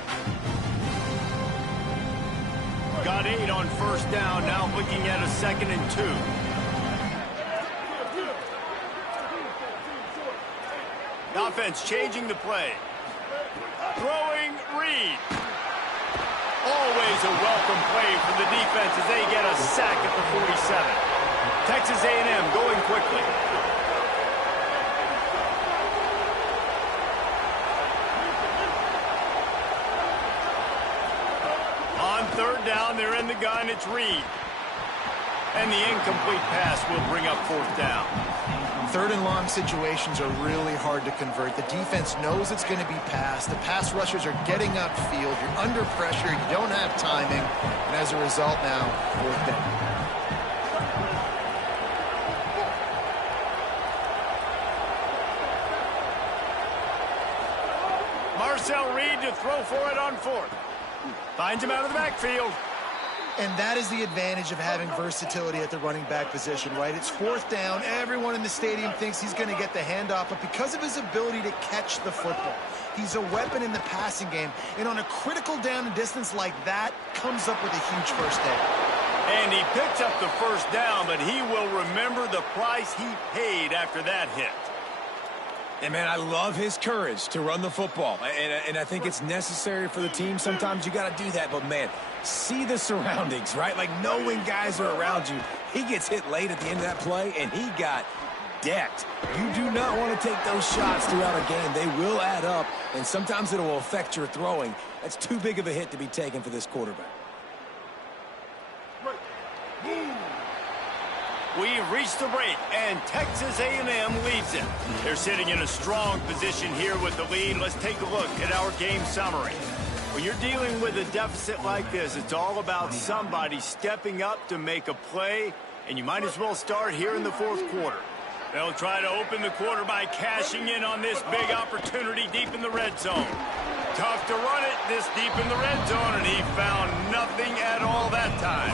Got 8 on 1st down, now looking at a 2nd and 2. Offense changing the play. Throwing Reed. Always a welcome play for the defense as they get a sack at the 47. Texas A&M going quickly. On 3rd down, they're in the gun. It's Reed. And the incomplete pass will bring up 4th down. 3rd and long situations are really hard to convert. The defense knows it's going to be passed. The pass rushers are getting upfield. You're under pressure. You don't have timing. And as a result now, 4th down. Marcel Reed to throw for it on 4th. Finds him out of the backfield. And that is the advantage of having versatility at the running back position, right? It's 4th down. Everyone in the stadium thinks he's going to get the handoff, but because of his ability to catch the football, he's a weapon in the passing game. And on a critical down and distance like that, comes up with a huge 1st down. And he picks up the 1st down, but he will remember the price he paid after that hit. And, man, I love his courage to run the football. And I think it's necessary for the team. Sometimes you got to do that. But, man, see the surroundings, right? Like, knowing guys are around you. He gets hit late at the end of that play, and he got decked. You do not want to take those shots throughout a game. They will add up, and sometimes it will affect your throwing. That's too big of a hit to be taken for this quarterback. We've reached the break, and Texas A&M leads it. They're sitting in a strong position here with the lead. Let's take a look at our game summary. When you're dealing with a deficit like this, it's all about somebody stepping up to make a play, and you might as well start here in the 4th quarter. They'll try to open the quarter by cashing in on this big opportunity deep in the red zone. Tough to run it this deep in the red zone, and he found nothing at all that time.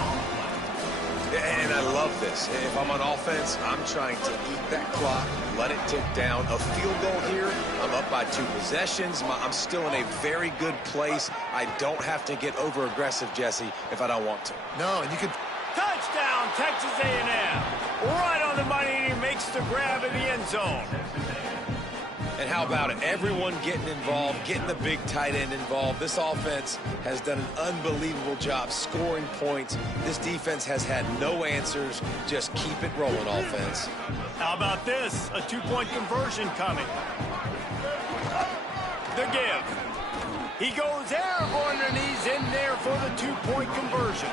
And I love this. If I'm on offense, I'm trying to eat that clock, let it tick down. A field goal here, I'm up by 2 possessions. I'm still in a very good place. I don't have to get over-aggressive, Jesse, if I don't want to. No, and you can... Touchdown, Texas A&M. Right on the money, and he makes the grab in the end zone. And how about it? Everyone getting involved, getting the big tight end involved. This offense has done an unbelievable job scoring points. This defense has had no answers. Just keep it rolling, offense. How about this? A 2-point conversion coming. The give. He goes airborne, and he's in there for the 2-point conversion.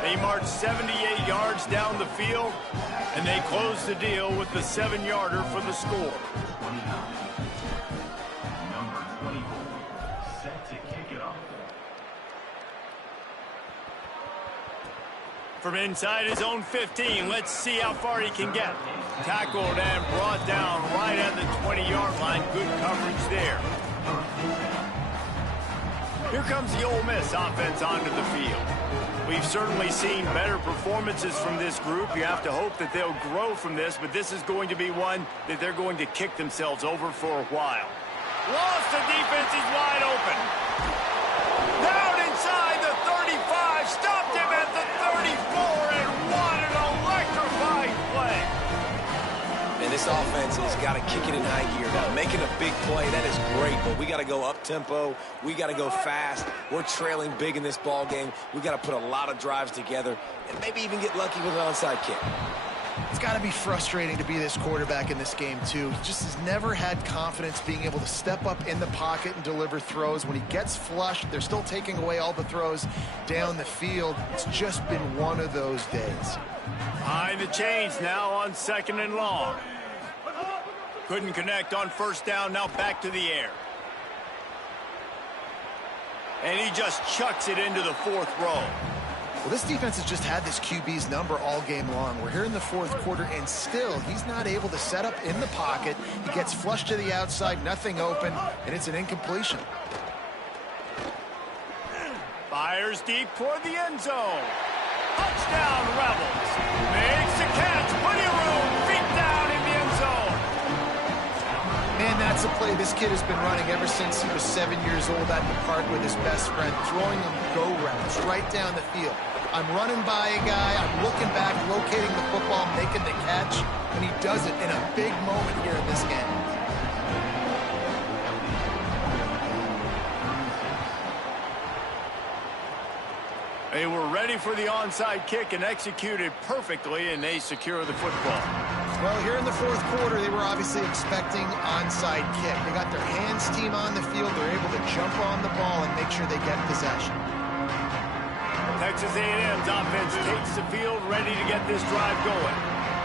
They march 78 yards down the field, and they close the deal with the 7-yarder for the score. From inside his own 15, let's see how far he can get. Tackled and brought down right at the 20-yard line. Good coverage there. Here comes the Ole Miss offense onto the field. We've certainly seen better performances from this group. You have to hope that they'll grow from this, but this is going to be one that they're going to kick themselves over for a while. Lost the defense, he's wide open. Down inside the 35, stopped him at the 34, and what an electrifying play. And this offense has got to kick it in high gear now. Making a big play, that is great, but we got to go up-tempo. We got to go fast. We're trailing big in this ball game. We got to put a lot of drives together and maybe even get lucky with an onside kick. It's got to be frustrating to be this quarterback in this game, too. He just has never had confidence being able to step up in the pocket and deliver throws. When he gets flushed, they're still taking away all the throws down the field. It's just been one of those days. Behind the chains now on 2nd and long. Couldn't connect on 1st down, now back to the air. And he just chucks it into the 4th row. Well, this defense has just had this QB's number all game long. We're here in the 4th quarter, and still, he's not able to set up in the pocket. He gets flushed to the outside, nothing open, and it's an incompletion. Fires deep toward the end zone. Touchdown, Rebels. Makes the catch. Plenty of room. Feet down in the end zone. Man, that's a play this kid has been running ever since he was 7 years old at the park with his best friend, throwing him go routes right down the field. I'm running by a guy, I'm looking back, locating the football, making the catch, and he does it in a big moment here in this game. They were ready for the onside kick and executed perfectly, and they secure the football. Well, here in the 4th quarter, they were obviously expecting onside kick. They got their hands team on the field. They're able to jump on the ball and make sure they get possession. Texas A&M's offense takes the field, ready to get this drive going.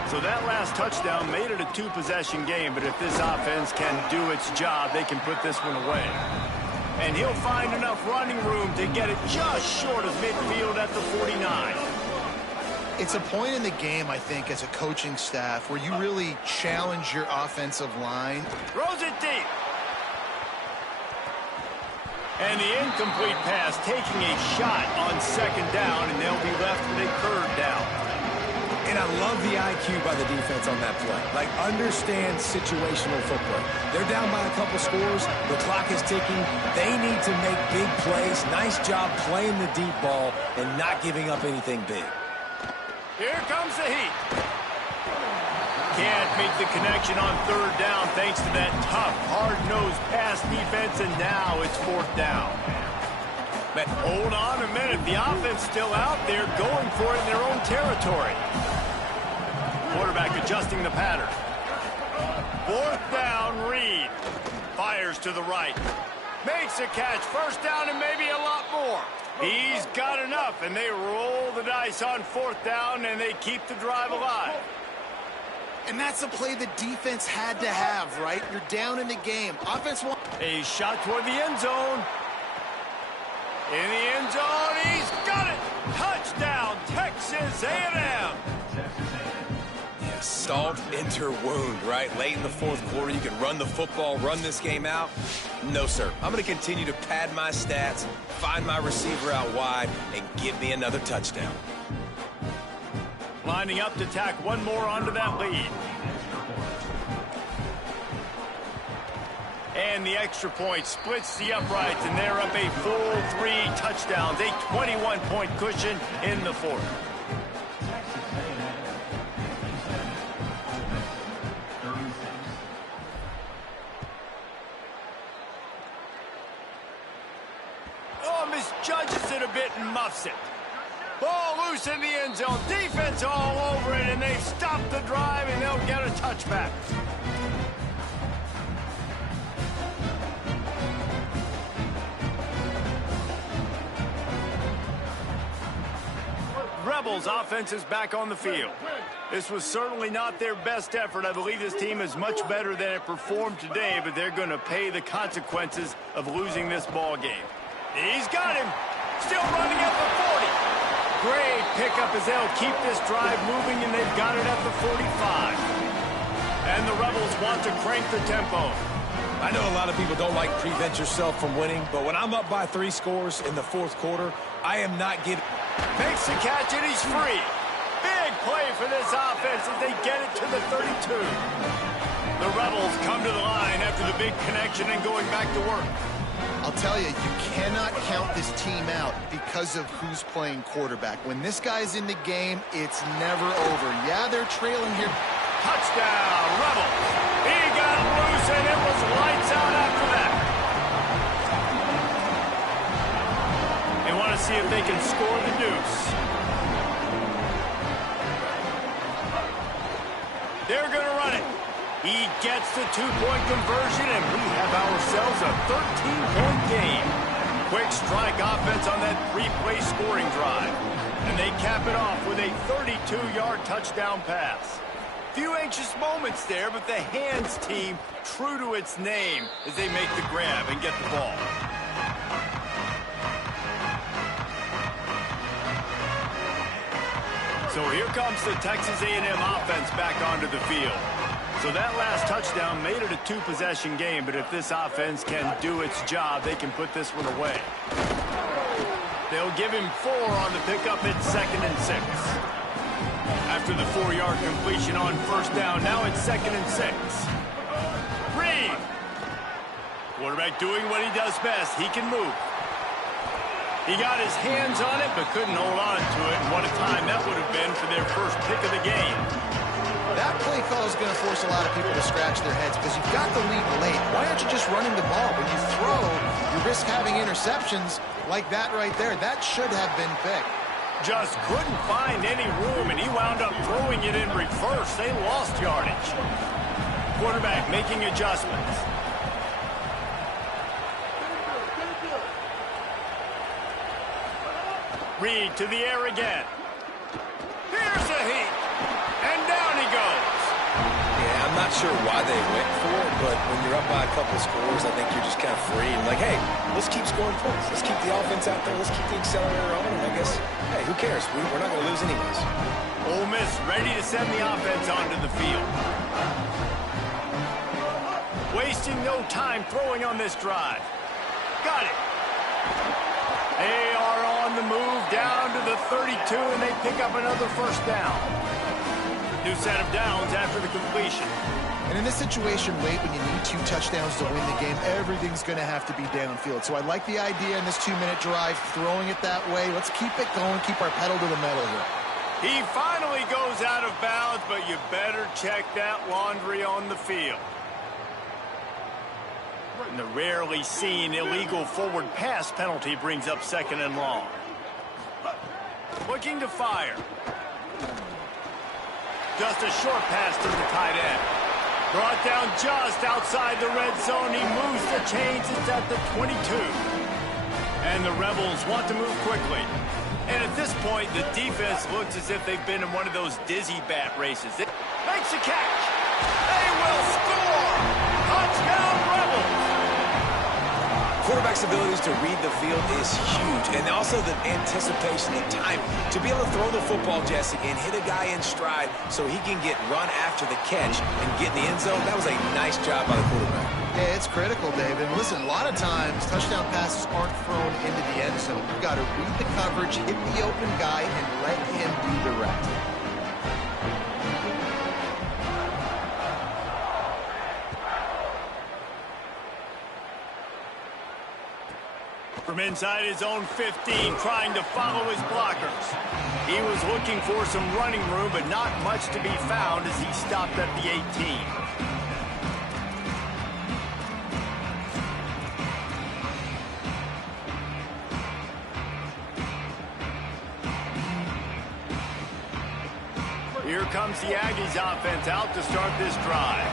So that last touchdown made it a 2-possession game, but if this offense can do its job, they can put this one away. And he'll find enough running room to get it just short of midfield at the 49. It's a point in the game, I think, as a coaching staff where you really challenge your offensive line. Throws it deep. And the incomplete pass taking a shot on 2nd down, and they'll be left with a 3rd down. And I love the IQ by the defense on that play. Like, understand situational football. They're down by a couple scores. The clock is ticking. They need to make big plays. Nice job playing the deep ball and not giving up anything big. Here comes the heat. Can't make the connection on 3rd down thanks to that tough, hard-nosed pass defense, and now it's 4th down. But hold on a minute. The offense still out there going for it in their own territory. Quarterback adjusting the pattern. 4th down, Reed. Fires to the right. Makes a catch. 1st down and maybe a lot more. He's got enough, and they roll the dice on 4th down, and they keep the drive alive. And that's a play the defense had to have, right? You're down in the game. Offense wants... A shot toward the end zone. In the end zone, he's got it. Touchdown, Texas A&M. Yes, Installed, enter wound, right? Late in the fourth quarter, you can run the football, run this game out. No, sir. I'm going to continue to pad my stats, find my receiver out wide, and give me another touchdown. Lining up to tack one more onto that lead. And the extra point splits the uprights, and they're up a full 3 touchdowns, a 21-point cushion in the fourth. Oh, misjudges it a bit and muffs it. Ball loose in the end zone. Defense all over it, and they've stopped the drive, and they'll get a touchback. Rebels offense is back on the field. This was certainly not their best effort. I believe this team is much better than it performed today, but they're going to pay the consequences of losing this ball game. He's got him. Still running at the 40. Great pickup as they'll keep this drive moving, and they've got it at the 45. And the Rebels want to crank the tempo. I know a lot of people don't like prevent yourself from winning, but when I'm up by 3 scores in the fourth quarter, I am not giving... Makes the catch, and he's free. Big play for this offense as they get it to the 32. The Rebels come to the line after the big connection and going back to work. I'll tell you, you cannot count this team out because of who's playing quarterback. When this guy's in the game, it's never over. Yeah, they're trailing here. Touchdown, Rebels. He got loose, and it was lights out after that. They want to see if they can score the deuce. They're going to run it. He gets the 2-point conversion, and we have ourselves a 13-point game. Quick strike offense on that 3-play scoring drive. And they cap it off with a 32-yard touchdown pass. Few anxious moments there, but the hands team true to its name as they make the grab and get the ball. So here comes the Texas A&M offense back onto the field. So that last touchdown made it a 2-possession game, but if this offense can do its job, they can put this one away. They'll give him 4 on the pickup at 2nd and 6. After the 4-yard completion on first down, now it's 2nd and 6. Reed. Quarterback doing what he does best. He can move. He got his hands on it, but couldn't hold on to it. And what a time that would have been for their first pick of the game. That play call is going to force a lot of people to scratch their heads because you've got the lead late. Why aren't you just running the ball? When you throw, you risk having interceptions like that right there. That should have been picked. Just couldn't find any room, and he wound up throwing it in reverse. They lost yardage. Quarterback making adjustments. Reed to the air again. Here's a heat. And down he goes. Yeah, I'm not sure why they went for it, but when you're up by a couple scores, I think you're just kind of free. And like, hey, let's keep scoring points. Let's keep the offense out there. Let's keep the accelerator on. And I guess, hey, who cares? We're not going to lose anyways. Ole Miss ready to send the offense onto the field. Wasting no time throwing on this drive. Got it. They are on the move down to the 32, and they pick up another first down. New set of downs after the completion. And in this situation late, when you need 2 touchdowns to win the game, everything's going to have to be downfield. So I like the idea in this 2-minute drive, throwing it that way. Let's keep it going, keep our pedal to the metal here. He finally goes out of bounds, but you better check that laundry on the field. And the rarely seen illegal forward pass penalty brings up 2nd and long. Looking to fire. Just a short pass to the tight end. Brought down just outside the red zone. He moves the chains. It's at the 22. And the Rebels want to move quickly. And at this point, the defense looks as if they've been in one of those dizzy bat races. It makes a catch. They will score. Touchdown, Rebels. Quarterback's abilities to read the field is huge, and also the anticipation, the time to be able to throw the football, Jesse, and hit a guy in stride so he can get run after the catch and get in the end zone. That was a nice job by the quarterback. Yeah, it's critical, David. Listen, a lot of times touchdown passes aren't thrown into the end zone. You've got to read the coverage, hit the open guy, and let him do the rest. From inside his own 15, trying to follow his blockers. He was looking for some running room, but not much to be found as he stopped at the 18. Here comes the Aggies offense out to start this drive.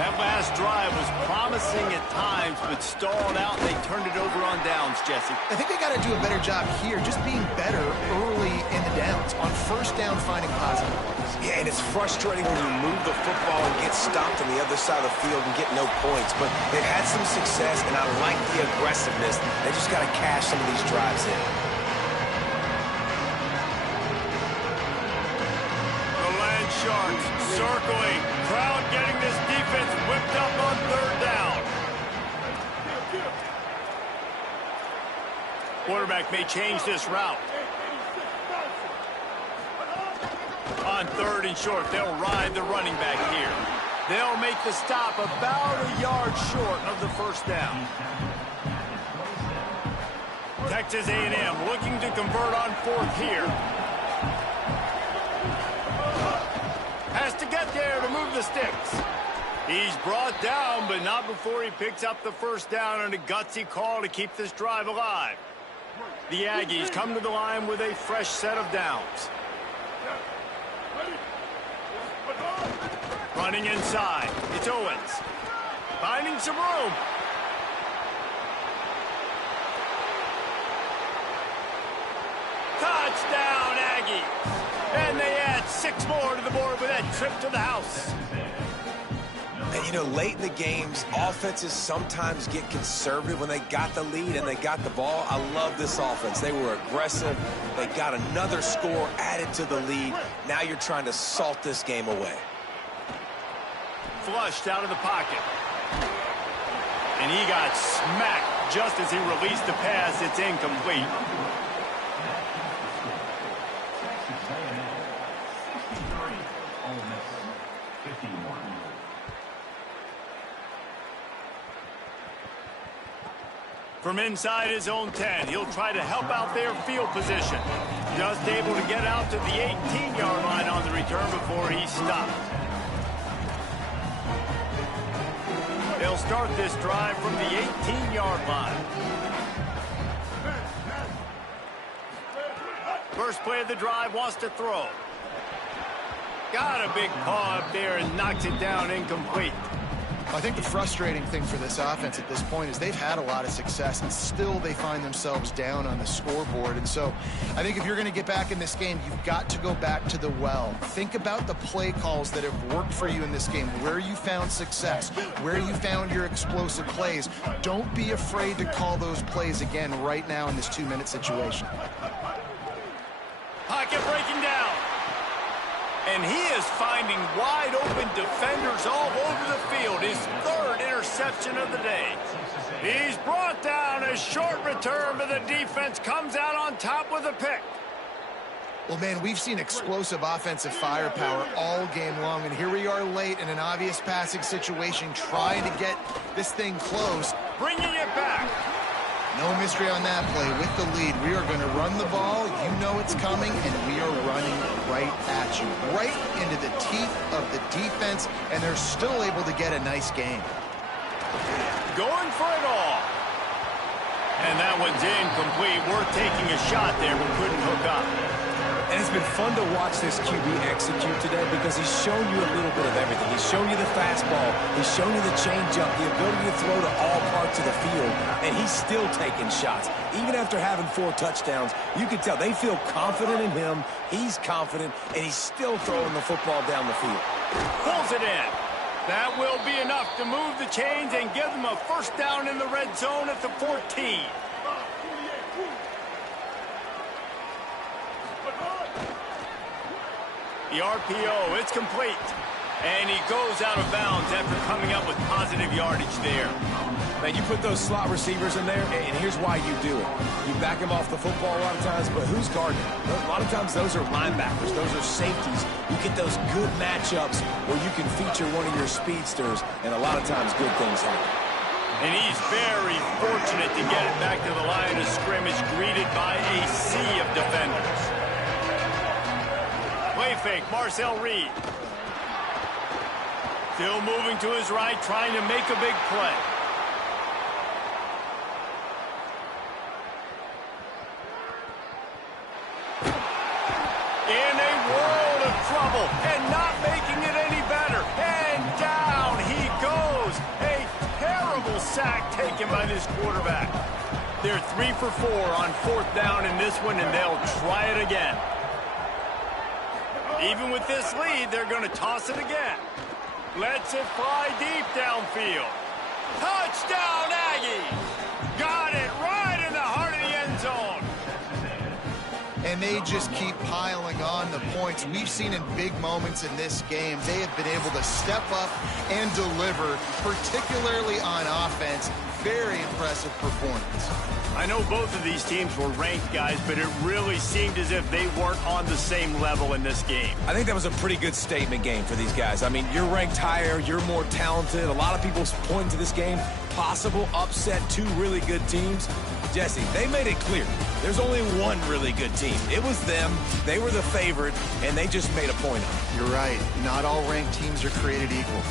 That last drive was promising at times, but stalled out, and they turned it over on downs, Jesse. I think they got to do a better job here, just being better early in the downs, on first down finding positive plays. Yeah, and it's frustrating when you move the football and get stopped on the other side of the field and get no points. But they've had some success, and I like the aggressiveness. They just got to cash some of these drives in. Sharks circling. Crowd getting this defense whipped up on third down. Quarterback may change this route. On third and short, they'll ride the running back here. They'll make the stop about a yard short of the first down. Texas A&M looking to convert on fourth here. Has to get there to move the sticks. He's brought down, but not before he picks up the first down on a gutsy call to keep this drive alive. The Aggies come to the line with a fresh set of downs. Running inside, it's Owens. Finding some room. Touchdown, Aggies. And they add 6 more to the board with that trip to the house. And, you know, late in the games, offenses sometimes get conservative when they got the lead and they got the ball. I love this offense. They were aggressive. They got another score added to the lead. Now you're trying to salt this game away. Flushed out of the pocket. And he got smacked just as he released the pass. It's incomplete. From inside his own 10, he'll try to help out their field position. Just able to get out to the 18-yard line on the return before he stopped. They'll start this drive from the 18-yard line. First play of the drive, wants to throw. Got a big paw up there and knocks it down incomplete. I think the frustrating thing for this offense at this point is they've had a lot of success, and still they find themselves down on the scoreboard. And so I think if you're going to get back in this game, you've got to go back to the well. Think about the play calls that have worked for you in this game, where you found success, where you found your explosive plays. Don't be afraid to call those plays again right now in this 2-minute situation. Pocket breaking down. And he is finding wide-open defenders all over the field. His third interception of the day. He's brought down a short return, but the defense comes out on top with a pick. Well, man, we've seen explosive offensive firepower all game long, and here we are late in an obvious passing situation, trying to get this thing close. Bringing it back. No mystery on that play. With the lead, we are going to run the ball. You know it's coming, and we are running right at you, right into the teeth of the defense, and they're still able to get a nice game. Going for it all. And that one's incomplete. Worth taking a shot there, but couldn't hook up. And it's been fun to watch this QB execute today because he's shown you a little bit of everything. He's shown you the fastball. He's shown you the changeup, the ability to throw to all parts of the field. And he's still taking shots. Even after having 4 touchdowns, you can tell they feel confident in him. He's confident, and he's still throwing the football down the field. Pulls it in. That will be enough to move the chains and give them a first down in the red zone at the 14. The RPO, it's complete. And he goes out of bounds after coming up with positive yardage there. Man, you put those slot receivers in there, and here's why you do it. You back them off the football a lot of times, but who's guarding them? A lot of times those are linebackers. Those are safeties. You get those good matchups where you can feature one of your speedsters, and a lot of times good things happen. And he's very fortunate to get it back to the line of scrimmage, greeted by a sea of defenders. Play fake, Marcel Reed. Still moving to his right, trying to make a big play. In a world of trouble and not making it any better. And down he goes. A terrible sack taken by this quarterback. They're 3 for 4 on 4th down in this one, and they'll try it again. Even with this lead, they're going to toss it again. Lets it fly deep downfield. Touchdown, Aggies! Got it right in the heart of the end zone. And they just keep piling on the points. We've seen in big moments in this game, they have been able to step up and deliver, particularly on offense. Very impressive performance. I know both of these teams were ranked, guys, but it really seemed as if they weren't on the same level in this game. I think that was a pretty good statement game for these guys. I mean, you're ranked higher, you're more talented. A lot of people point to this game, possible upset, 2 really good teams. Jesse, they made it clear. There's only one really good team. It was them. They were the favorite, and they just made a point of it. You're right. Not all ranked teams are created equal.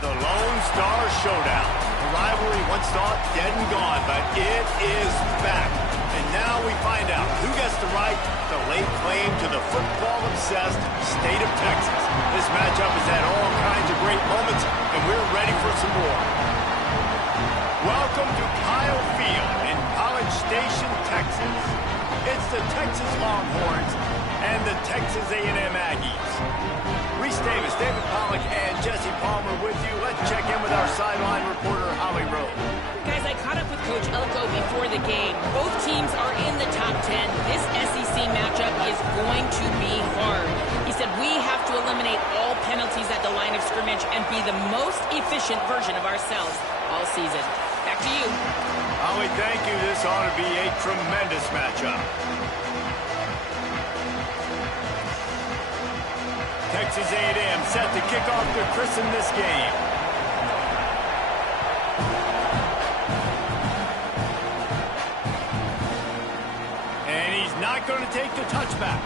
The Lone Star Showdown. A rivalry once thought dead and gone, but it is back. And now we find out who gets the right to lay claim to the football-obsessed state of Texas. This matchup has had all kinds of great moments, and we're ready for some more. Welcome to Kyle Field in College Station, Texas. It's the Texas Longhorns and the Texas A&M Aggies. Reese Davis, David Pollack, and Jesse Palmer with you. Let's check in with our sideline reporter, Holly Rowe. Guys, I caught up with Coach Elko before the game. Both teams are in the top 10. This SEC matchup is going to be hard. He said we have to eliminate all penalties at the line of scrimmage and be the most efficient version of ourselves all season. Back to you. Holly, thank you. This ought to be a tremendous matchup. Texas A&M set to kick off to christen this game. And he's not going to take the touchback.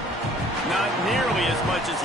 Not nearly as much as...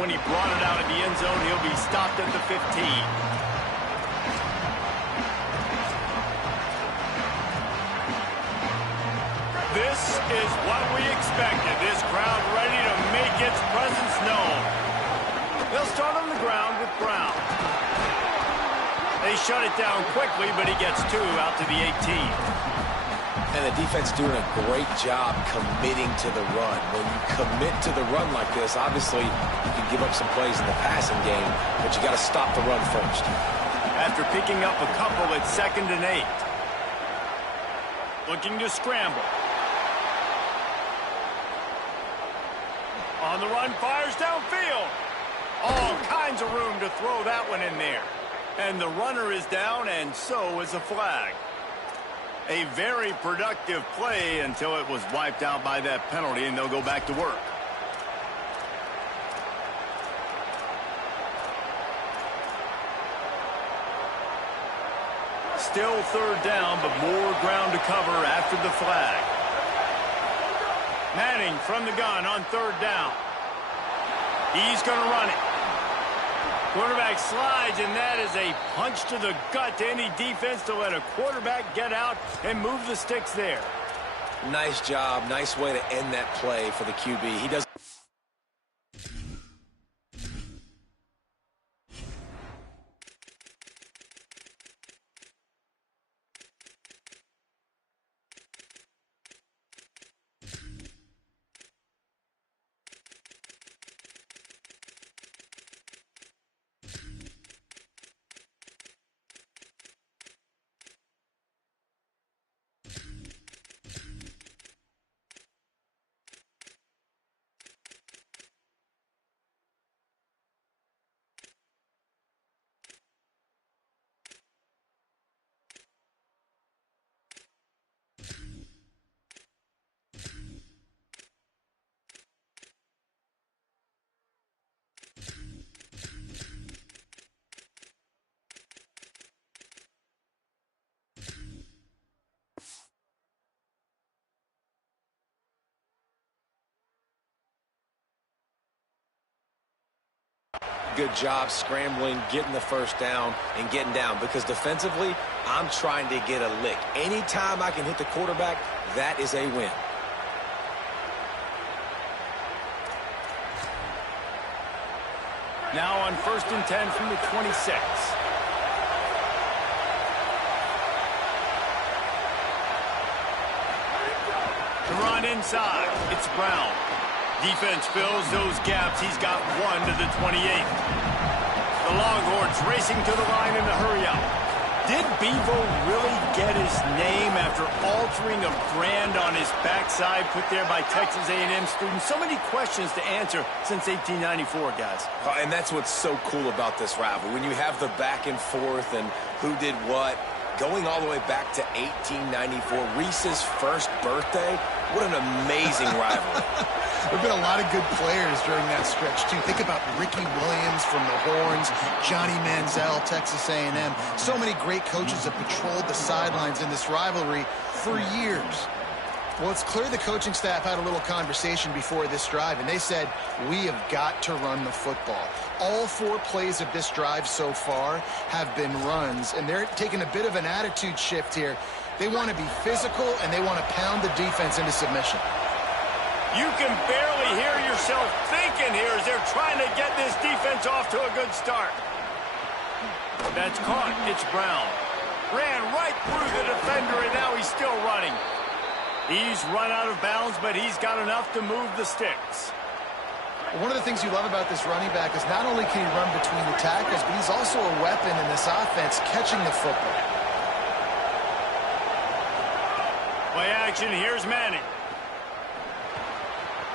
When he brought it out of the end zone, he'll be stopped at the 15. This is what we expected. This crowd ready to make its presence known. They'll start on the ground with Brown. They shut it down quickly, but he gets two out to the 18. And the defense doing a great job committing to the run. When you commit to the run like this, obviously you can give up some plays in the passing game, but you got to stop the run first. After picking up a couple, it's 2nd and 8. Looking to scramble. On the run, fires downfield. All kinds of room to throw that one in there. And the runner is down, and so is a flag. A very productive play until it was wiped out by that penalty, and they'll go back to work. Still third down, but more ground to cover after the flag. Manning from the gun on third down. He's going to run it. Quarterback slides, and that is a punch to the gut to any defense to let a quarterback get out and move the sticks there. Nice job. Nice way to end that play for the QB. He does. Good job scrambling, getting the first down, and getting down. Because defensively, I'm trying to get a lick. Anytime I can hit the quarterback, that is a win. Now on 1st and 10 from the 26. To run inside, it's Brown. Defense fills those gaps. He's got one to the 28th. The Longhorns racing to the line in the hurry-up. Did Bevo really get his name after altering a brand on his backside put there by Texas A&M students? So many questions to answer since 1894, guys. And that's what's so cool about this rivalry. When you have the back and forth and who did what, going all the way back to 1894, Reese's first birthday, what an amazing rivalry. There have been a lot of good players during that stretch, too. Think about Ricky Williams from the Horns, Johnny Manziel, Texas A&M. So many great coaches have patrolled the sidelines in this rivalry for years. Well, it's clear the coaching staff had a little conversation before this drive, and they said, we have got to run the football. All 4 plays of this drive so far have been runs, and they're taking a bit of an attitude shift here. They want to be physical, and they want to pound the defense into submission. You can barely hear yourself thinking here as they're trying to get this defense off to a good start. That's caught. It's Brown. Ran right through the defender, and now he's still running. He's run out of bounds, but he's got enough to move the sticks. One of the things you love about this running back is not only can he run between the tackles, but he's also a weapon in this offense, catching the football. Play action. Here's Manning.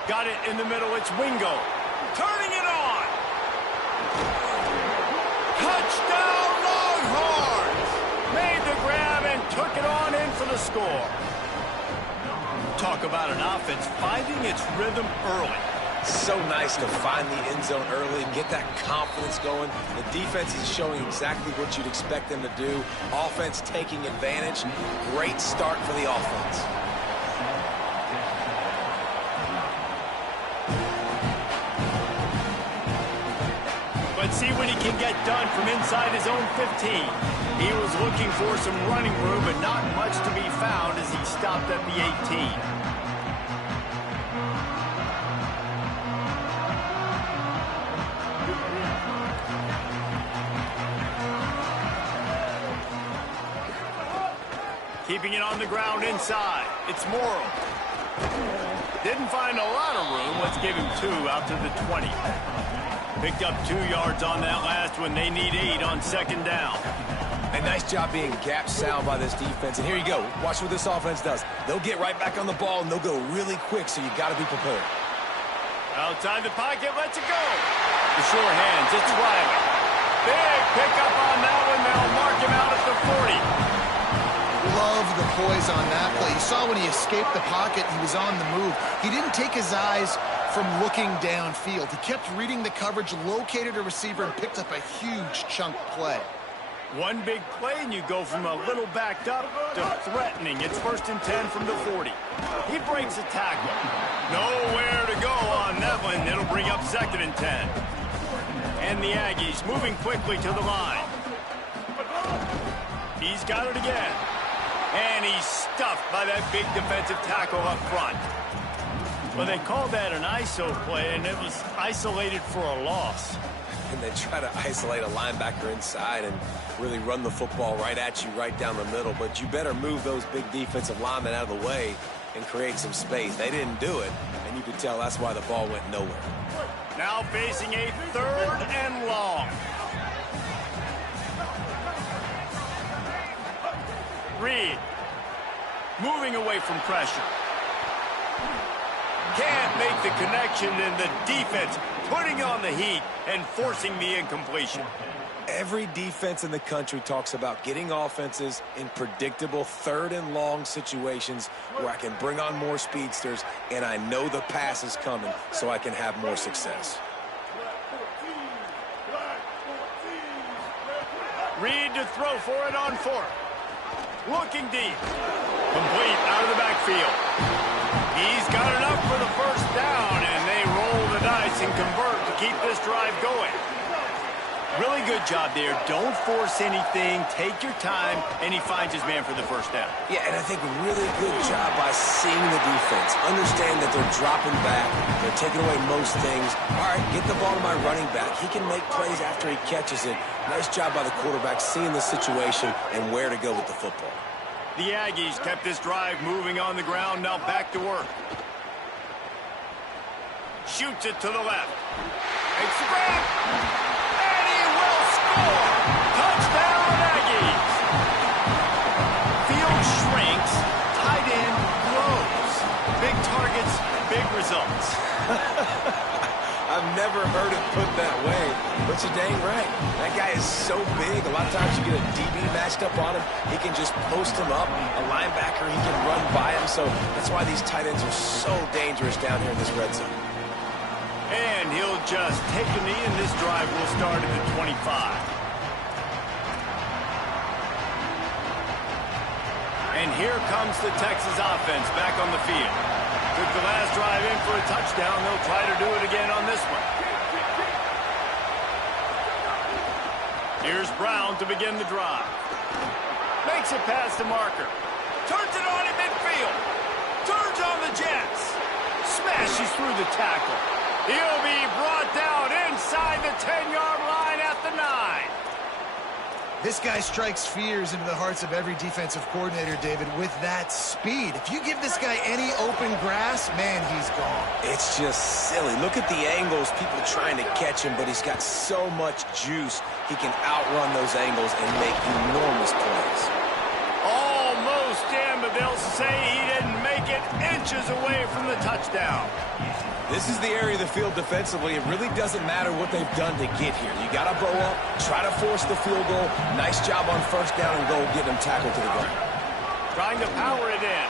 Got it in the middle. It's Wingo. Turning it on. Touchdown, Longhorns. Made the grab and took it on in for the score. Talk about an offense finding its rhythm early. So nice to find the end zone early and get that confidence going. The defense is showing exactly what you'd expect them to do. Offense taking advantage. Great start for the offense. Let's see what he can get done from inside his own 15. He was looking for some running room, but not much to be found as he stopped at the 18. Keeping it on the ground inside. It's Morrow. Didn't find a lot of room. Let's give him 2 out to the 20. Picked up 2 yards on that last one. They need 8 on 2nd down. A nice job being gap sound by this defense. And here you go. Watch what this offense does. They'll get right back on the ball, and they'll go really quick, so you got to be prepared. Outside the pocket, lets it go. The sure hands, it's Riley. Big pickup on that one. They'll mark him out at the 40. Love the poise on that play. You saw when he escaped the pocket, he was on the move. He didn't take his eyes from looking downfield. He kept reading the coverage, located a receiver, and picked up a huge chunk play. One big play, and you go from a little backed up to threatening. It's 1st and 10 from the 40. He breaks a tackle. Nowhere to go on that one. It'll bring up 2nd and 10. And the Aggies moving quickly to the line. He's got it again. And he's stuffed by that big defensive tackle up front. Well, they called that an ISO play, and it was isolated for a loss. And they try to isolate a linebacker inside and really run the football right at you, right down the middle. But you better move those big defensive linemen out of the way and create some space. They didn't do it, and you could tell that's why the ball went nowhere. Now facing a 3rd and long. Reed moving away from pressure. Can't make the connection, and the defense putting on the heat and forcing the incompletion. Every defense in the country talks about getting offenses in predictable 3rd and long situations where I can bring on more speedsters and I know the pass is coming so I can have more success. Reed to throw for it on 4th. Looking deep. Complete out of the backfield. He's got enough for the 1st down, and they roll the dice and convert to keep this drive going. Really good job there. Don't force anything. Take your time, and he finds his man for the 1st down. Yeah, and I think really good job by seeing the defense. Understand that they're dropping back. They're taking away most things. All right, get the ball to my running back. He can make plays after he catches it. Nice job by the quarterback seeing the situation and where to go with the football. The Aggies kept this drive moving on the ground. Now back to work. Shoots it to the left. Makes the grab. And he will score. Touchdown, Aggies. Field shrinks. Tight end grows. Big targets, big results. I've never heard it put that way, but you're dang right. That guy is so big. A lot of times you get a DB matched up on him. He can just post him up. A linebacker, he can run by him. So that's why these tight ends are so dangerous down here in this red zone. And he'll just take a knee, and this drive will start at the 25. And here comes the Texas offense back on the field. Took the last drive in for a touchdown. They'll try to do it again on this one. Here's Brown to begin the drive. Makes it past the marker. Turns it on in midfield. Turns on the Jets. Smashes through the tackle. He'll be brought down inside the 10-yard line at the 9. This guy strikes fears into the hearts of every defensive coordinator, David, with that speed. If you give this guy any open grass, man, he's gone. It's just silly. Look at the angles, people trying to catch him, but he's got so much juice. He can outrun those angles and make enormous plays. Almost in, but they'll say he didn't make it inches away from the touchdown. This is the area of the field defensively. It really doesn't matter what they've done to get here. You got to bow up, try to force the field goal. Nice job on 1st down and goal, getting him tackled to the ground. Trying to power it in.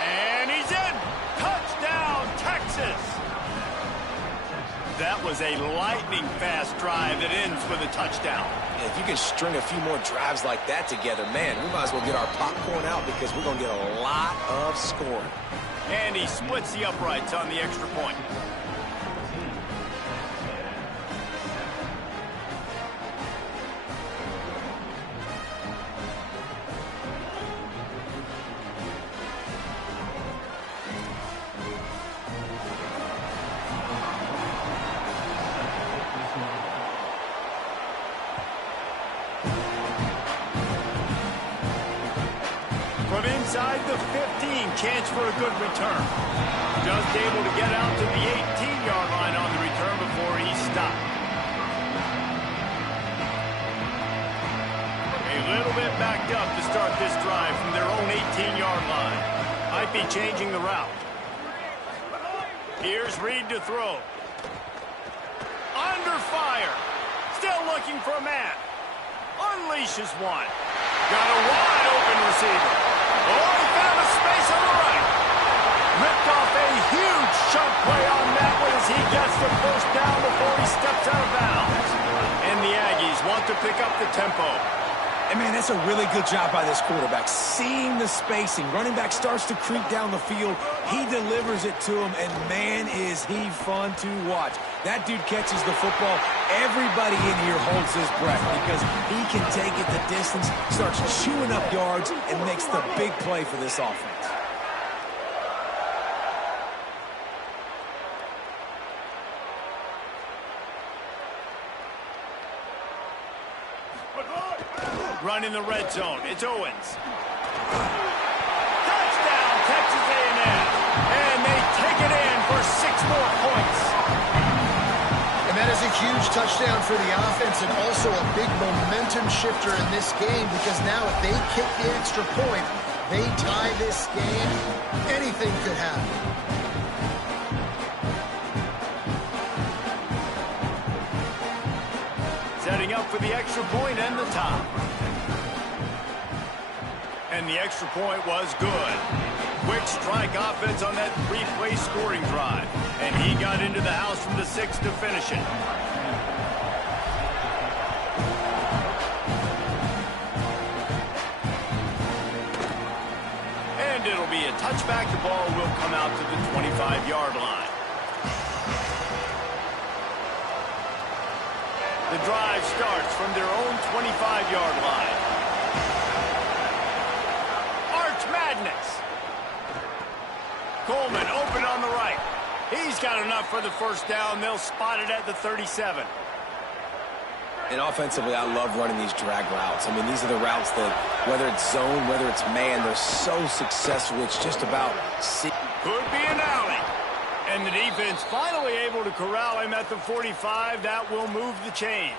And he's in. Touchdown, Texas. That was a lightning-fast drive that ends with a touchdown. Yeah, if you can string a few more drives like that together, man, we might as well get our popcorn out because we're going to get a lot of scoring. And he splits the uprights on the extra point. From inside the 15, chance for a good return. Just able to get out to the 18-yard line on the return before he stopped. A little bit backed up to start this drive from their own 18-yard line. Might be changing the route. Here's Reed to throw. Under fire. Still looking for a man. Unleashes one. Got a wide open receiver. Oh, he found a space on the right. Ripped off a huge chunk play on that one as he gets the 1st down before he steps out of bounds. And the Aggies want to pick up the tempo. And, man, that's a really good job by this quarterback. Seeing the spacing. Running back starts to creep down the field. He delivers it to him, and, man, is he fun to watch. That dude catches the football. Everybody in here holds his breath because he can take it the distance, starts chewing up yards, and makes the big play for this offense. Running the red zone. It's Owens. Touchdown, Texas A&M. And they take it in for 6 more points. And that is a huge touchdown for the offense and also a big momentum shifter in this game because now if they kick the extra point, they tie this game, anything could happen. Setting up for the extra point and the top. And the extra point was good. Quick strike offense on that 3-play scoring drive. And he got into the house from the 6 to finish it. And it'll be a touchback. The ball will come out to the 25-yard line. The drive starts from their own 25-yard line. Coleman open on the right. He's got enough for the first down. They'll spot it at the 37. And offensively, I love running these drag routes. I mean, these are the routes that, whether it's zone, whether it's man, they're so successful. It's just about... Could be an alley. And the defense finally able to corral him at the 45. That will move the chains.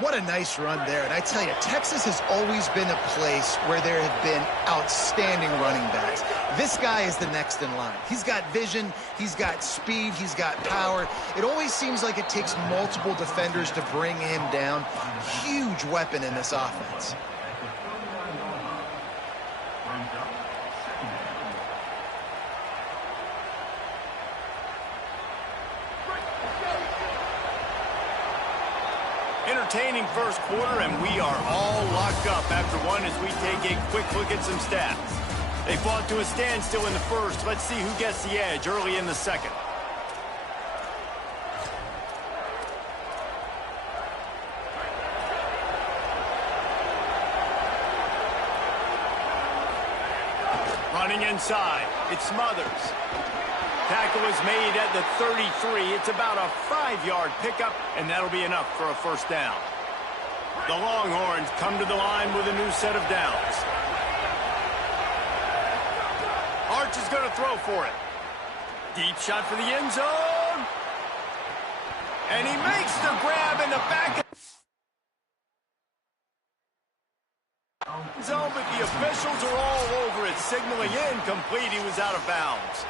What a nice run there. And I tell you, Texas has always been a place where there have been outstanding running backs. This guy is the next in line. He's got vision, he's got speed, he's got power. It always seems like it takes multiple defenders to bring him down. Huge weapon in this offense. Entertaining first quarter, and we are all locked up after one as we take a quick look at some stats. They fought to a standstill in the first. Let's see who gets the edge early in the second. Running inside, it's Smothers. Tackle is made at the 33. It's about a 5-yard pickup, and that'll be enough for a first down. The Longhorns come to the line with a new set of downs. Arch is going to throw for it. Deep shot for the end zone. And he makes the grab in the back zone, but the officials are all over it, signaling incomplete. He was out of bounds.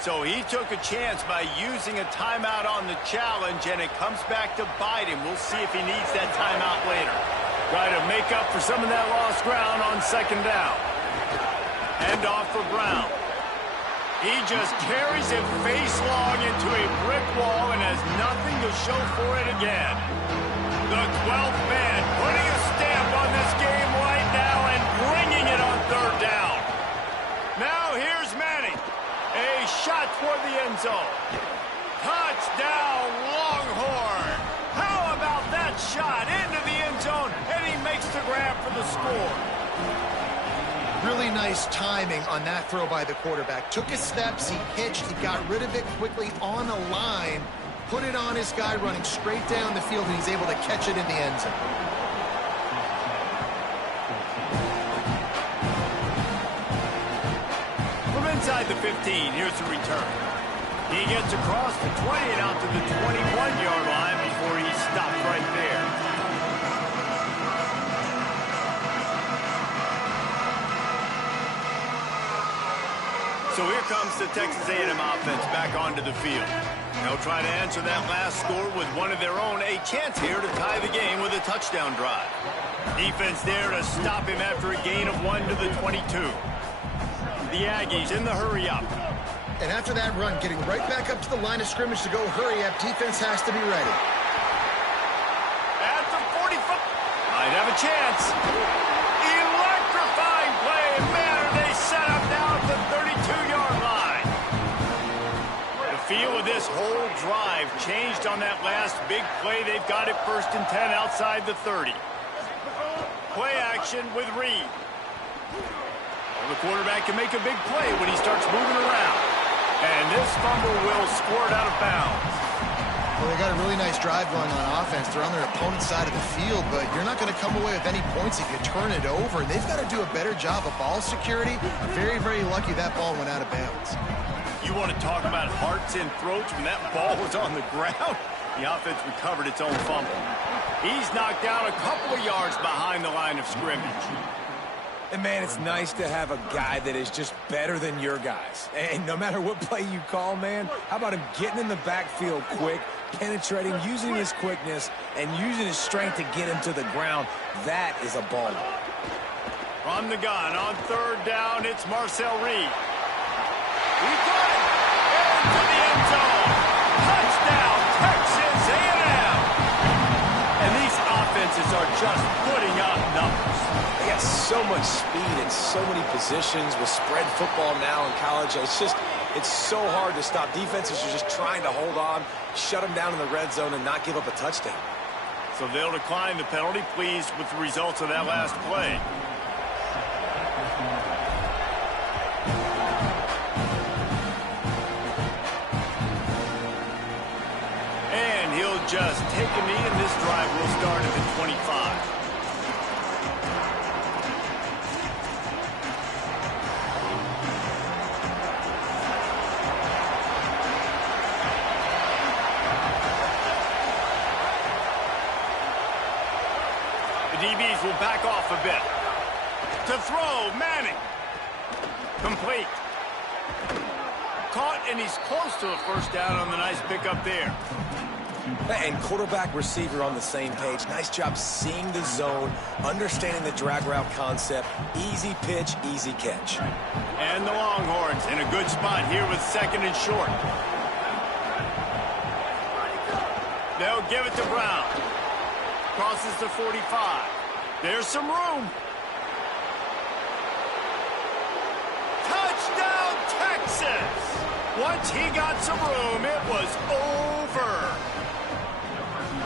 So he took a chance by using a timeout on the challenge, and it comes back to bite him. We'll see if he needs that timeout later. Try to make up for some of that lost ground on second down. Hand off for Brown. He just carries it face long into a brick wall and has nothing to show for it again. The 12th man putting a stamp on this game right now and bringing it on third down. Now here's Manning. A shot toward the end zone. Touchdown, Longhorn. How about that shot into the end zone, and he makes the grab for the score. Really nice timing on that throw by the quarterback. Took his steps, he hitched, he got rid of it quickly on a line, put it on his guy running straight down the field, and he's able to catch it in the end zone. Inside the 15, here's the return. He gets across the 20 and out to the 21-yard line before he stopped right there. So here comes the Texas A&M offense back onto the field. They'll try to answer that last score with one of their own. A chance here to tie the game with a touchdown drive. Defense there to stop him after a gain of 1 to the 22. The Aggies in the hurry-up. And after that run, getting right back up to the line of scrimmage to go hurry up, defense has to be ready. At the 45, might have a chance. Electrifying play, and man, are they set up now at the 32-yard line. The feel of this whole drive changed on that last big play. They've got it 1st and 10 outside the 30. Play action with Reed. Well, the quarterback can make a big play when he starts moving around. And this fumble will squirt out of bounds. Well, they got a really nice drive going on offense. They're on their opponent's side of the field, but you're not going to come away with any points if you turn it over. And they've got to do a better job of ball security. Very, very lucky that ball went out of bounds. You want to talk about hearts and throats when that ball was on the ground? The offense recovered its own fumble. He's knocked down a couple of yards behind the line of scrimmage. And, man, it's nice to have a guy that is just better than your guys. And no matter what play you call, man, how about him getting in the backfield quick, penetrating, using his quickness, and using his strength to get him to the ground? That is a baller. From the gun on 3rd down, it's Marcel Reed. He got it! Into the end zone! Touchdown, Texas A&M! And these offenses are just putting up numbers. They got so much speed and so many positions with spread football now in college. It's so hard to stop. Defenses are just trying to hold on, shut them down in the red zone, and not give up a touchdown. So they'll decline the penalty, pleased with the results of that last play. And he'll just take a knee, and this drive will start at the 25. The DBs will back off a bit. To throw, Manning. Complete. Caught, and he's close to a 1st down on the nice pickup there. And quarterback receiver on the same page. Nice job seeing the zone, understanding the drag route concept. Easy pitch, easy catch. And the Longhorns in a good spot here with 2nd and short. They'll give it to Brown. Crosses the 45. There's some room. Touchdown, Texas! Once he got some room, it was over.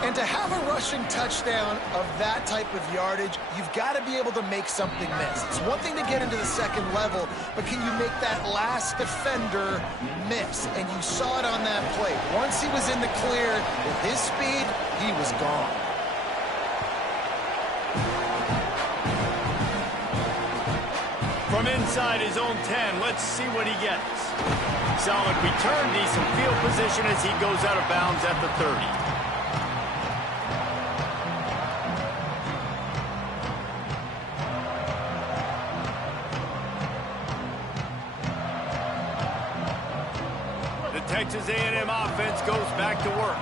And to have a rushing touchdown of that type of yardage, you've got to be able to make something miss. It's one thing to get into the 2nd level, but can you make that last defender miss? And you saw it on that play. Once he was in the clear, with his speed, he was gone. From inside his own 10, let's see what he gets. Solid return, decent field position as he goes out of bounds at the 30. The Texas A&M offense goes back to work.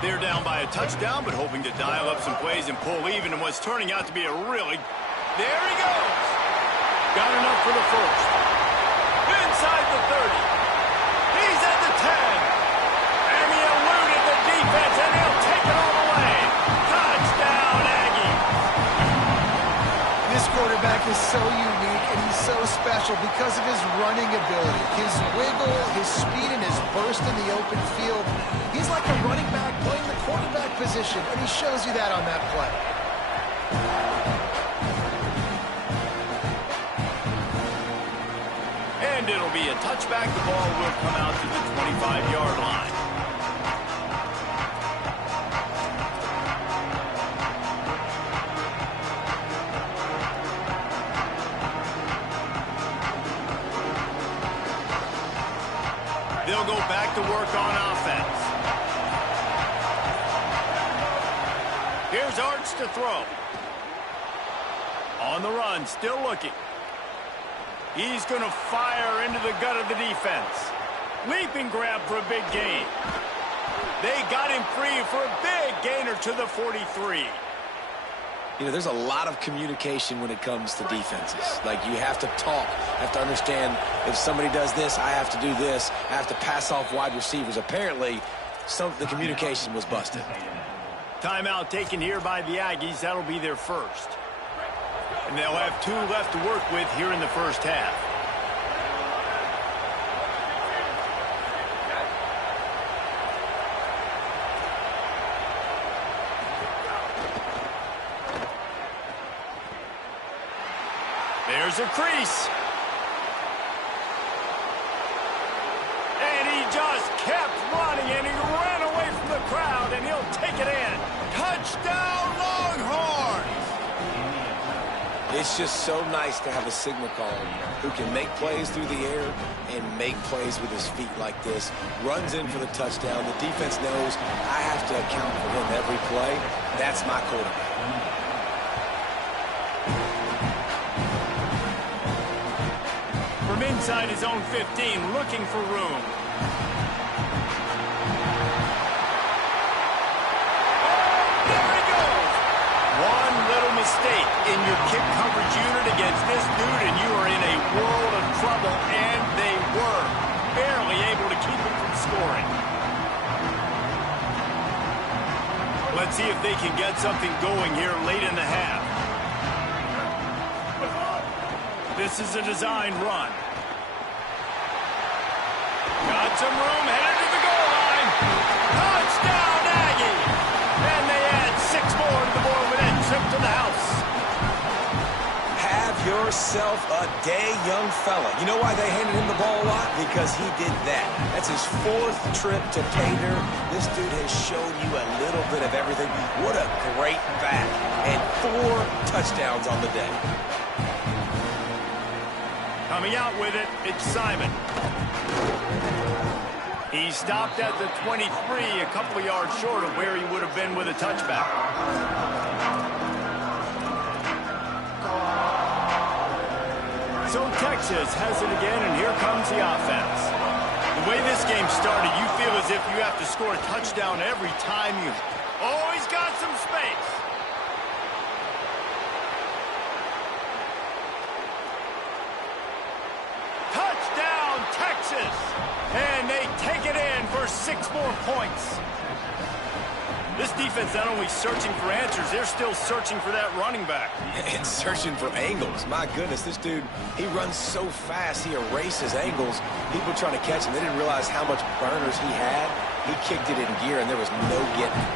They're down by a touchdown, but hoping to dial up some plays and pull even in what's turning out to be a really... There he goes! Got enough for the 1st. Inside the 30. He's at the 10. And he eluded the defense, and he'll take it all the way. Touchdown, Aggie. This quarterback is so unique, and he's so special because of his running ability. His wiggle, his speed, and his burst in the open field. He's like a running back playing the quarterback position, and he shows you that on that play. And it'll be a touchback. The ball will come out to the 25-yard line. They'll go back to work on offense. Here's Arts to throw. On the run, still looking. He's going to fire into the gut of the defense. Leaping grab for a big gain. They got him free for a big gainer to the 43. You know, there's a lot of communication when it comes to defenses. Like, you have to talk, have to understand if somebody does this, I have to do this. I have to pass off wide receivers. Apparently, the communication was busted. Timeout taken here by the Aggies. That'll be their first. And they'll have 2 left to work with here in the first half. There's a crease. And he just kept running, and he ran away from the crowd, and he'll take it in. Touchdown, Longhorns! It's just so nice to have a signal call who can make plays through the air and make plays with his feet like this. Runs in for the touchdown. The defense knows I have to account for him every play. That's my quarterback. From inside his own 15, looking for room. One little mistake in your kick coverage unit against this dude, and you are in a world of trouble, and they were barely able to keep him from scoring. Let's see if they can get something going here late in the half. This is a designed run. Got some room, headed to the goal line. Touchdown, Aggie! And they add 6 more to the board with that trip to the house. Have yourself a day, young fella. You know why they handed him the ball a lot? Because he did that. That's his 4th trip to pay dirt. This dude has shown you a little bit of everything. What a great back. And 4 touchdowns on the day. Coming out with it, it's Simon. He stopped at the 23, a couple of yards short of where he would have been with a touchback. So Texas has it again, and here comes the offense. The way this game started, you feel as if you have to score a touchdown every time you... Oh, he's got some space. Touchdown, Texas! And they take it in for 6 more points. This defense not only searching for answers, they're still searching for that running back. And searching for angles. My goodness, this dude, he runs so fast, he erases angles. People trying to catch him, they didn't realize how much burners he had. He kicked it in gear, and there was no getting it.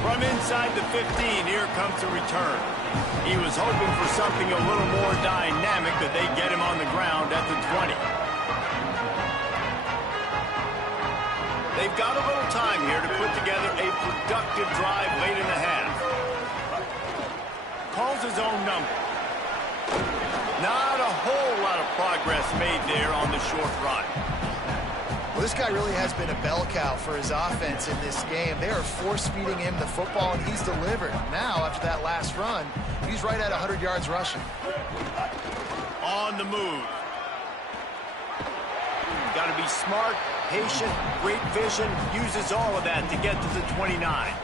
From inside the 15, here comes the return. He was hoping for something a little more dynamic, but they get him on the ground at the 20. They've got a little time here to put together a productive drive late in the half. Calls his own number. Not a whole lot of progress made there on the short run. Well, this guy really has been a bell cow for his offense in this game. They are force-feeding him the football, and he's delivered. Now, after that last run, he's right at 100 yards rushing. On the move. Got to be smart, patient, great vision, uses all of that to get to the 29.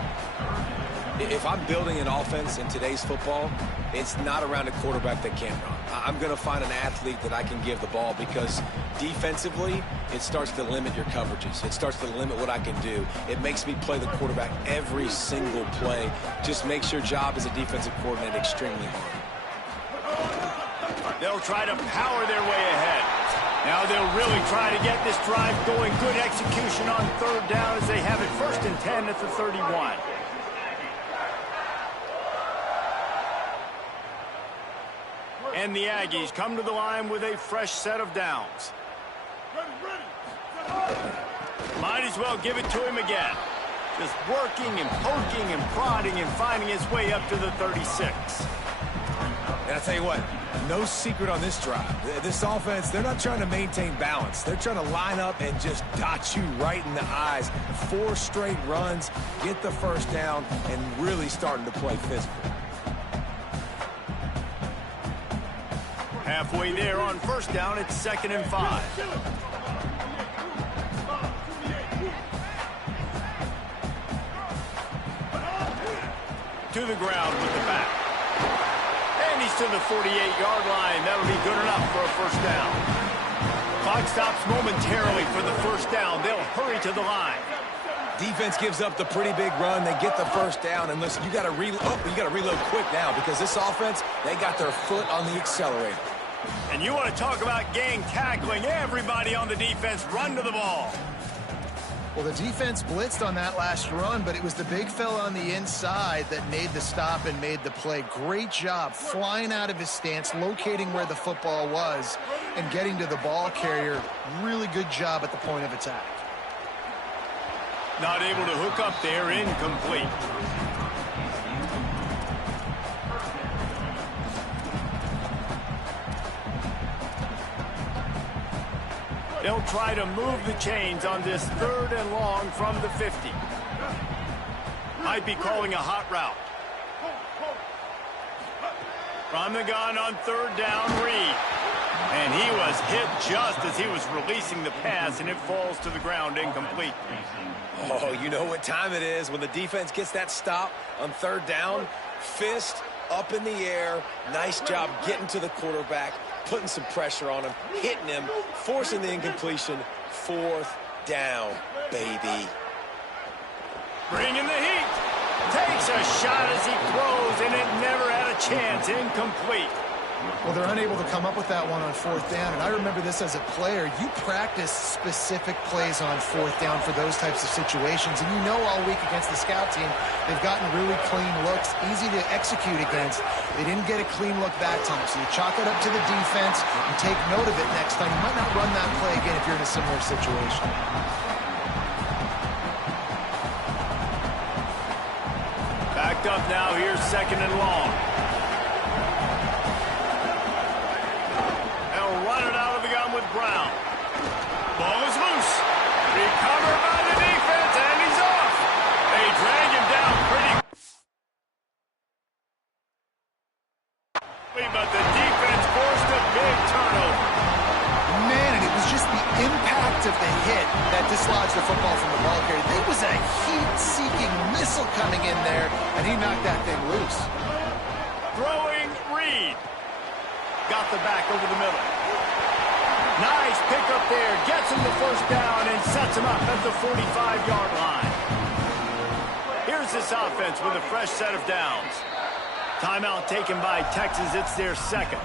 If I'm building an offense in today's football, it's not around a quarterback that can't run. I'm going to find an athlete that I can give the ball, because defensively, it starts to limit your coverages. It starts to limit what I can do. It makes me play the quarterback every single play. Just makes your job as a defensive coordinator extremely hard. They'll try to power their way ahead. Now they'll really try to get this drive going. Good execution on 3rd down as they have it 1st and 10 at the 31. And the Aggies come to the line with a fresh set of downs. Might as well give it to him again. Just working and poking and prodding and finding his way up to the 36. And I'll tell you what, no secret on this drive. This offense, they're not trying to maintain balance. They're trying to line up and just dot you right in the eyes. 4 straight runs, get the 1st down, and really starting to play physical. Halfway there on 1st down, it's 2nd and 5. To the ground with the back. And he's to the 48-yard line. That'll be good enough for a first down. Clock stops momentarily for the first down. They'll hurry to the line. Defense gives up the pretty big run. They get the first down. And listen, you got to reload quick now because this offense, they got their foot on the accelerator. And you want to talk about gang tackling. Everybody on the defense run to the ball. Well, the defense blitzed on that last run, but it was the big fella on the inside that made the stop and made the play. Great job flying out of his stance, locating where the football was, and getting to the ball carrier. Really good job at the point of attack. Not able to hook up there, incomplete. They'll try to move the chains on this 3rd and long from the 50. Might be calling a hot route. From the gun on 3rd down, Reed. And he was hit just as he was releasing the pass, and it falls to the ground incomplete. Oh, you know what time it is when the defense gets that stop on 3rd down. Fist up in the air. Nice job getting to the quarterback, putting some pressure on him, hitting him, forcing the incompletion. 4th down, baby. Bringing the heat. Takes a shot as he throws, and it never had a chance. Incomplete. Well, they're unable to come up with that one on 4th down, and I remember this as a player. You practice specific plays on 4th down for those types of situations, and you know all week against the scout team, they've gotten really clean looks, easy to execute against. They didn't get a clean look that time, so you chalk it up to the defense and take note of it next time. You might not run that play again if you're in a similar situation. Backed up now, here's 2nd and long. Brown. Ball is loose. Recovered by the defense, and he's off. They drag him down pretty quickly, but the defense forced a big turnover. Man, and it was just the impact of the hit that dislodged the football from the ball carrier. There was a heat-seeking missile coming in there, and he knocked that thing loose. Throwing Reed. Got the back over the middle. Nice pickup there. Gets him the first down and sets him up at the 45-yard line. Here's this offense with a fresh set of downs. Timeout taken by Texas. It's their 2nd.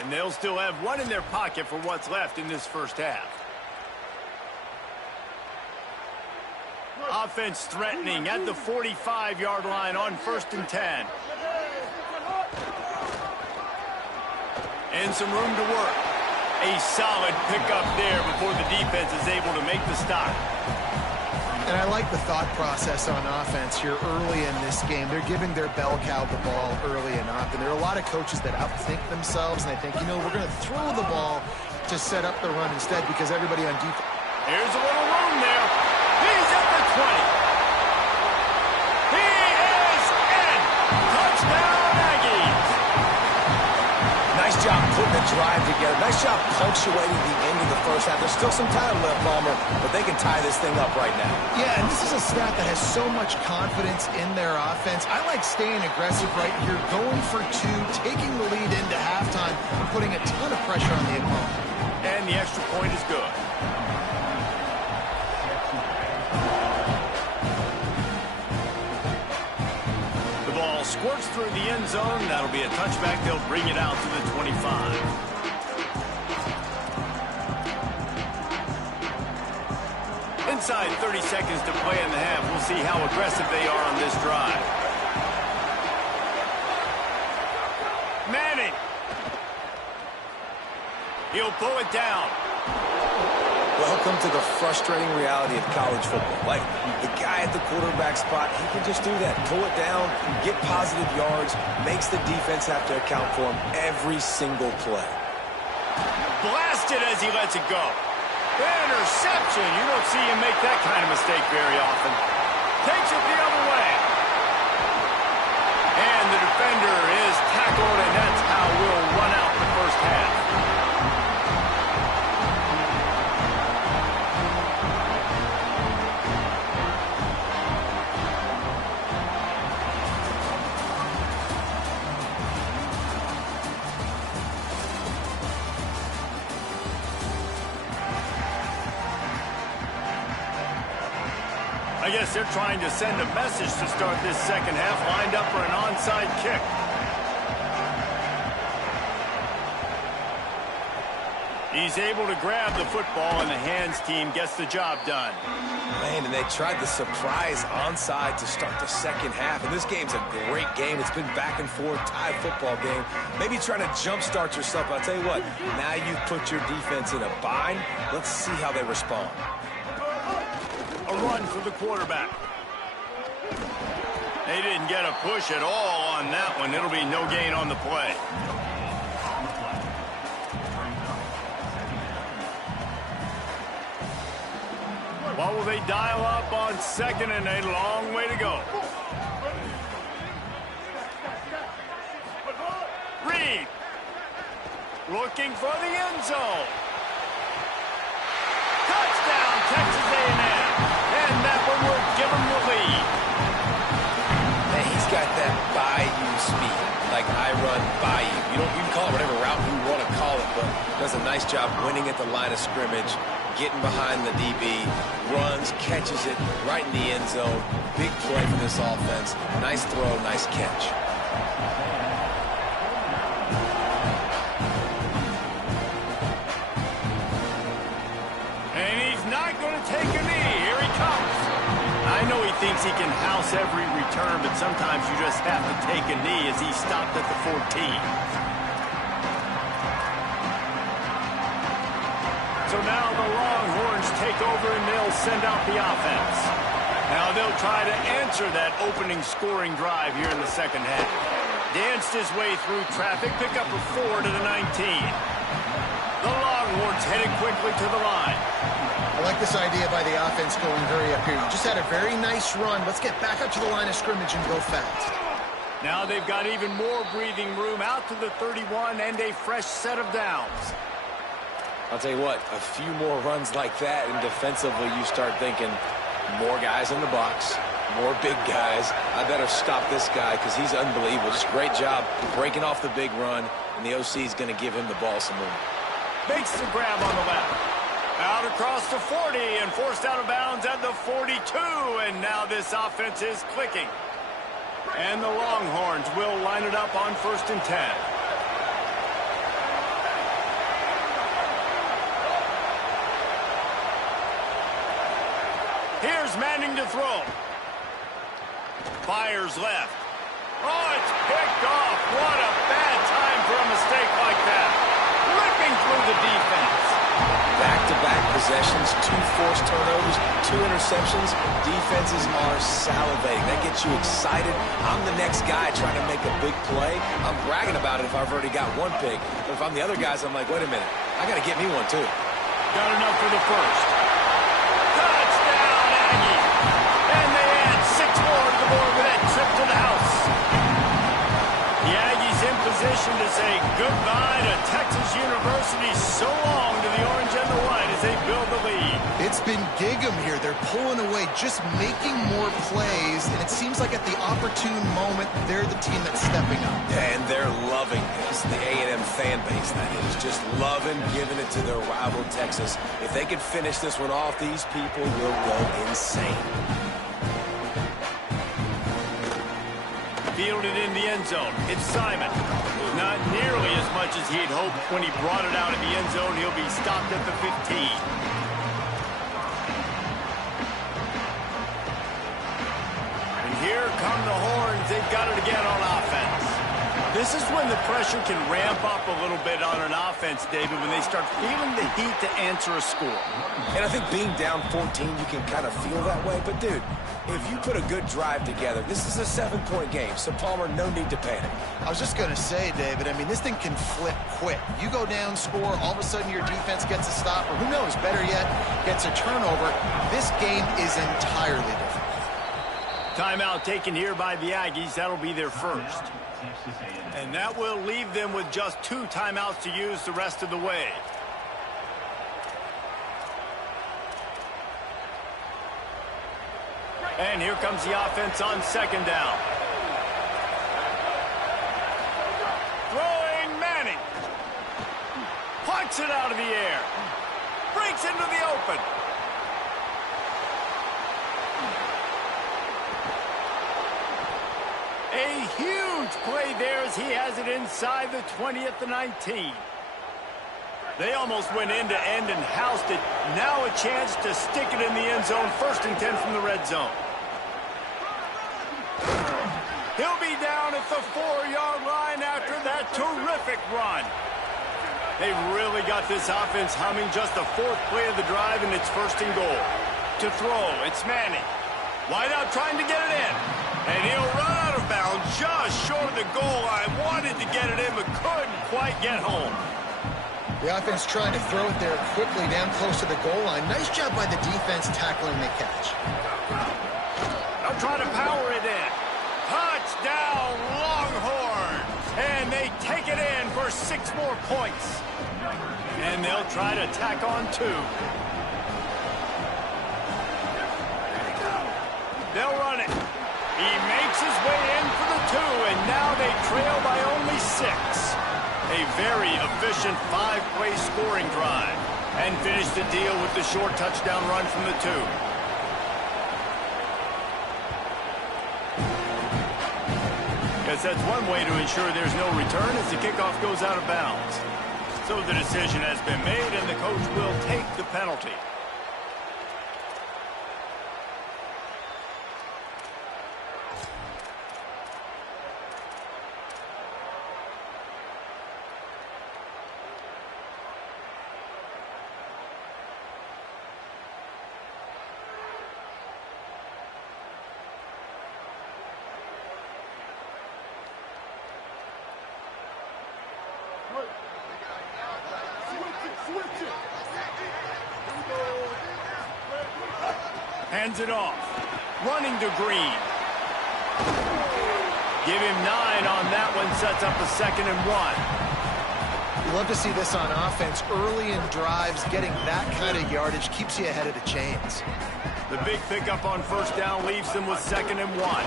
And they'll still have one in their pocket for what's left in this first half. Offense threatening at the 45-yard line on 1st and 10. And some room to work. A solid pickup there before the defense is able to make the stop. And I like the thought process on offense here early in this game. They're giving their bell cow the ball early and often. There are a lot of coaches that outthink themselves, and they think, you know, we're going to throw the ball to set up the run instead because everybody on defense. Here's a little room there. He's at the 20. He is in. Touchdown, Aggies. Nice job putting the drive together. Nice job punctuating the end of the first half. There's still some time left, Palmer, but they can tie this thing up right now. Yeah, and this is a staff that has so much confidence in their offense. I like staying aggressive right here, going for 2, taking the lead into halftime, and putting a ton of pressure on the opponent. And the extra point is good. Squirts through the end zone. That'll be a touchback. They'll bring it out to the 25. Inside 30 seconds to play in the half. We'll see how aggressive they are on this drive. Manning. He'll pull it down. Welcome to the frustrating reality of college football. Like, the guy at the quarterback spot, he can just do that. Pull it down, get positive yards, makes the defense have to account for him every single play. Blasted as he lets it go. Interception. You don't see him make that kind of mistake very often. Takes it the other way. And the defender is tackled, and that's how we'll run out the first half. I guess they're trying to send a message to start this second half, lined up for an onside kick. He's able to grab the football, and the hands team gets the job done. Man, and they tried the surprise onside to start the second half. And this game's a great game. It's been back and forth, tied football game. Maybe trying to jumpstart yourself. I'll tell you what, now you've put your defense in a bind. Let's see how they respond. A run for the quarterback. They didn't get a push at all on that one. It'll be no gain on the play. What will they dial up on second and a long way to go? Reed looking for the end zone. Touchdown, Texas A&M. And that one will give them the lead. Man, he's got that bayou speed, like I run bayou. You can call it whatever route you want to call it, but does a nice job winning at the line of scrimmage, getting behind the DB, runs, catches it right in the end zone. Big play for this offense. Nice throw, nice catch. And he's not going to take a knee. Here he comes. I know he thinks he can house every return, but sometimes you just have to take a knee as he stopped at the 14. So now the Longhorns take over and they'll send out the offense. Now they'll try to answer that opening scoring drive here in the second half. Danced his way through traffic, pick up a 4 to the 19. The Longhorns headed quickly to the line. I like this idea by the offense going hurry up here. You just had a very nice run. Let's get back up to the line of scrimmage and go fast. Now they've got even more breathing room out to the 31 and a fresh set of downs. I'll tell you what, a few more runs like that, and defensively you start thinking more guys in the box, more big guys. I better stop this guy because he's unbelievable. Just great job breaking off the big run, and the OC is going to give him the ball some more. Makes the grab on the left. Out across the 40 and forced out of bounds at the 42, and now this offense is clicking. And the Longhorns will line it up on 1st and 10. Here's Manning to throw. Fires left. Oh, it's picked off. What a bad time for a mistake like that. Ripping through the defense. Back-to-back possessions, 2 forced turnovers, 2 interceptions. Defenses are salivating. That gets you excited. I'm the next guy trying to make a big play. I'm bragging about it if I've already got one pick. But if I'm the other guys, I'm like, wait a minute. I got to get me one, too. Got enough for the first. Touchdown, Aggie. And they add 6 more to the board with that trip to the house. The Aggies in position to say goodbye to Texas University. So long to the orange and the white as they build the lead. It's been Gig'em here. They're pulling away, just making more plays, and it seems like at the opportune moment, they're the team that's stepping up. And they're loving this. The A&M fan base, that is. Just loving giving it to their rival, Texas. If they can finish this one off, these people will go insane. Fielded in the end zone. It's Simon. Not nearly as much as he'd hoped when he brought it out of the end zone. He'll be stopped at the 15. And here come the Horns. They've got it again on offense. This is when the pressure can ramp up a little bit on an offense, David, when they start feeling the heat to answer a score. And I think being down 14, you can kind of feel that way. But, dude, if you put a good drive together, this is a 7-point game. So, Palmer, no need to panic. I was just going to say, David, I mean, this thing can flip quick. You go down, score, all of a sudden your defense gets a stop, or who knows, better yet, gets a turnover. This game is entirely different. Timeout taken here by the Aggies. That'll be their first. And that will leave them with just 2 timeouts to use the rest of the way. And here comes the offense on 2nd down. Throwing Manning. Punts it out of the air. Breaks into the open. A huge play there as he has it inside the 20 at the 19. They almost went end-to-end and housed it. Now a chance to stick it in the end zone. 1st and 10 from the red zone. He'll be down at the 4-yard line after that terrific run. They've really got this offense humming. Just the 4th play of the drive, and it's 1st and goal. To throw, it's Manning. Wide out trying to get it in. And he'll run out of bounds just short of the goal line. Wanted to get it in, but couldn't quite get home. The offense trying to throw it there quickly down close to the goal line. Nice job by the defense tackling the catch. They'll try to power it in. Touchdown, Longhorns. And they take it in for 6 more points. And they'll try to tack on 2. They'll run it. He makes his way in for the 2, and now they trail by only 6. A very efficient 5-play scoring drive. And finish the deal with the short touchdown run from the 2. Guess that's one way to ensure there's no return as the kickoff goes out of bounds. So the decision has been made, and the coach will take the penalty. Hands it off. Running to Green. Give him 9 on that one. Sets up a 2nd and 1. You love to see this on offense. Early in drives, getting that kind of yardage keeps you ahead of the chains. The big pickup on 1st down leaves them with 2nd and 1.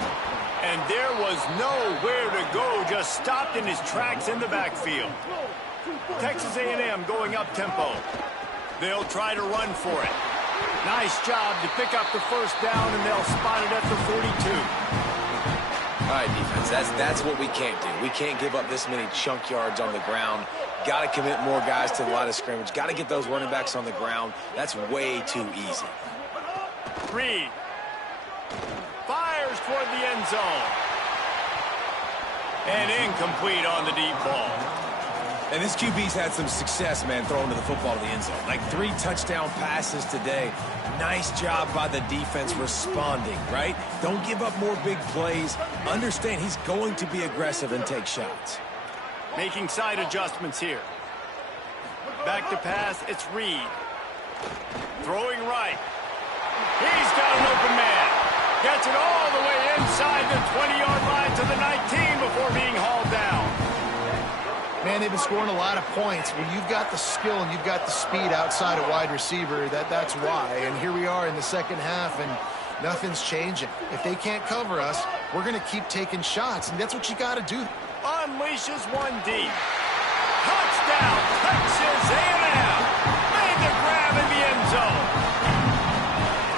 And there was nowhere to go. Just stopped in his tracks in the backfield. Texas A&M going up tempo. They'll try to run for it. Nice job to pick up the 1st down, and they'll spot it at the 42. All right, defense, that's what we can't do. We can't give up this many chunk yards on the ground. Got to commit more guys to the line of scrimmage. Got to get those running backs on the ground. That's way too easy. Reed fires toward the end zone. And incomplete on the deep ball. And this QB's had some success, man, throwing to the football to the end zone. Like 3 touchdown passes today. Nice job by the defense responding, right? Don't give up more big plays. Understand he's going to be aggressive and take shots. Making side adjustments here. Back to pass, it's Reed. Throwing right. He's got an open man. Gets it all the way inside the 20-yard line to the 19 before being hauled down. Man, they've been scoring a lot of points. When you've got the skill and you've got the speed outside a wide receiver, that's why. And here we are in the 2nd half, and nothing's changing. If they can't cover us, we're going to keep taking shots, and that's what you got to do. Unleashes one deep. Touchdown, Texas A&M. Made the grab in the end zone.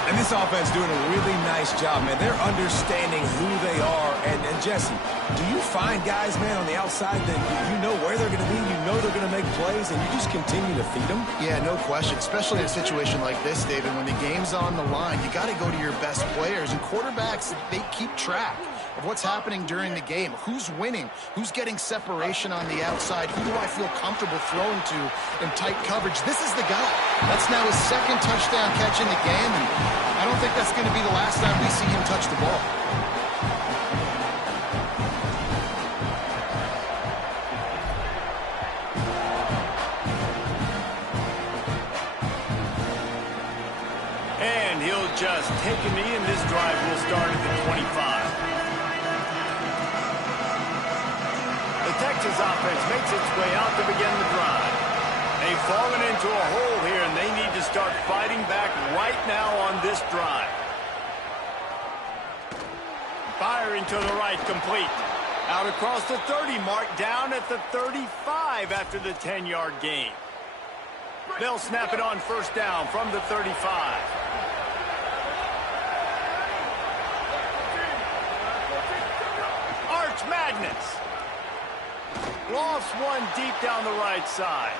And this offense doing a really nice job, man. They're understanding who they are. And Jesse, do you find guys, man, on the outside that you know where they're going to be, you know they're going to make plays, and you just continue to feed them? Yeah, no question, especially in a situation like this, David. When the game's on the line, you got to go to your best players. And quarterbacks, they keep track of what's happening during the game. Who's winning? Who's getting separation on the outside? Who do I feel comfortable throwing to in tight coverage? This is the guy. That's now his 2nd touchdown catch in the game, and I don't think that's going to be the last time we see him touch the ball. And he'll just take a knee, and this drive will start at the 25. The Texas offense makes its way out to begin the drive. They've fallen into a hole here, and they need to start fighting back right now on this drive. Firing to the right, complete. Out across the 30 mark, down at the 35 after the 10-yard gain. They'll snap it on 1st down from the 35. March Madness. Lofts one deep down the right side.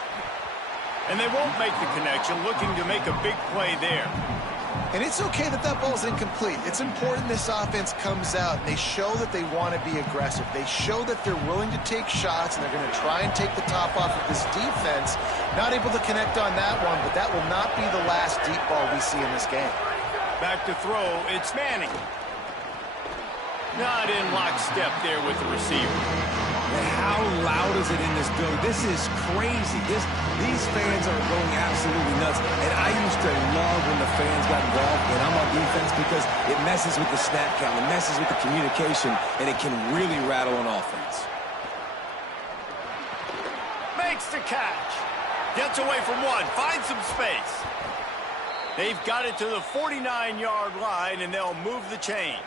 And they won't make the connection, looking to make a big play there. And it's okay that that ball's incomplete. It's important this offense comes out and they show that they want to be aggressive. They show that they're willing to take shots and they're going to try and take the top off of this defense. Not able to connect on that one, but that will not be the last deep ball we see in this game. Back to throw, it's Manning. Not in lockstep there with the receiver. How loud is it in this building? This is crazy. These fans are going absolutely nuts. And I used to love when the fans got involved when I'm on defense because it messes with the snap count, it messes with the communication, and it can really rattle an offense. Makes the catch. Gets away from one, finds some space. They've got it to the 49-yard line, and they'll move the chains.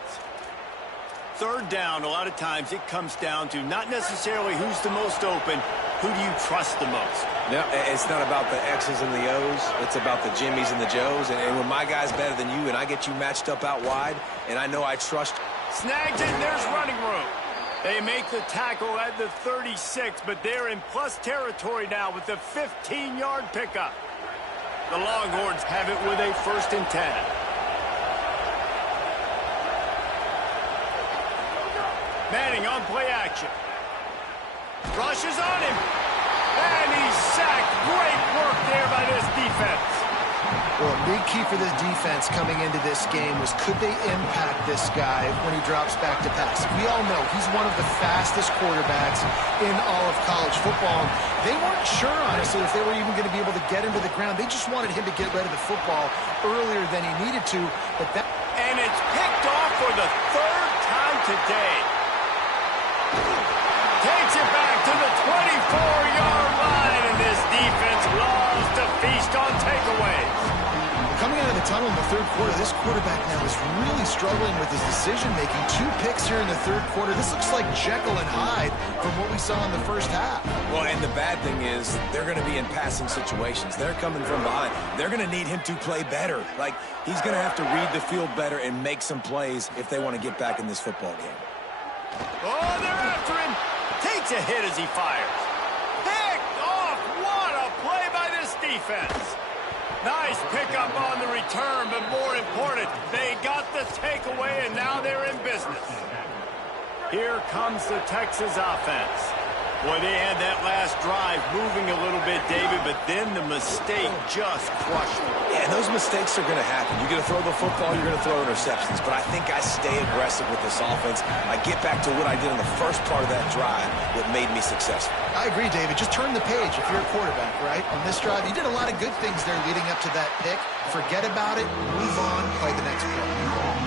Third down, a lot of times it comes down to not necessarily who's the most open, who do you trust the most? No, it's not about the X's and the O's. It's about the Jimmys and the Joes. And when my guy's better than you and I get you matched up out wide, and I know I trust. Snagged it, and there's running room. They make the tackle at the 36, but they're in plus territory now with the 15-yard pickup. The Longhorns have it with a 1st and 10. Manning on play action. Rushes on him. And he's sacked. Great work there by this defense. Well, a big key for this defense coming into this game was could they impact this guy when he drops back to pass? We all know he's one of the fastest quarterbacks in all of college football. They weren't sure, honestly, if they were even going to be able to get him to the ground. They just wanted him to get rid of the football earlier than he needed to. And it's picked off for the 3rd time today. Takes it back to the 24-yard line, and this defense loves to feast on takeaways. Coming out of the tunnel in the 3rd quarter, this quarterback now is really struggling with his decision-making. 2 picks here in the 3rd quarter. This looks like Jekyll and Hyde from what we saw in the 1st half. Well, and the bad thing is they're going to be in passing situations. They're coming from behind. They're going to need him to play better. Like, he's going to have to read the field better and make some plays if they want to get back in this football game. Oh, they're after him. Takes a hit as he fires. Picked off. What a play by this defense. Nice pickup on the return, but more important, they got the takeaway, and now they're in business. Here comes the Texas offense. Boy, they had that last drive moving a little bit, David, but then the mistake just crushed them. Yeah, and those mistakes are going to happen. You're going to throw the football, you're going to throw interceptions, but I think I stay aggressive with this offense. I get back to what I did in the first part of that drive that made me successful. I agree, David. Just turn the page if you're a quarterback, right? On this drive, you did a lot of good things there leading up to that pick. Forget about it, move on, play the next play.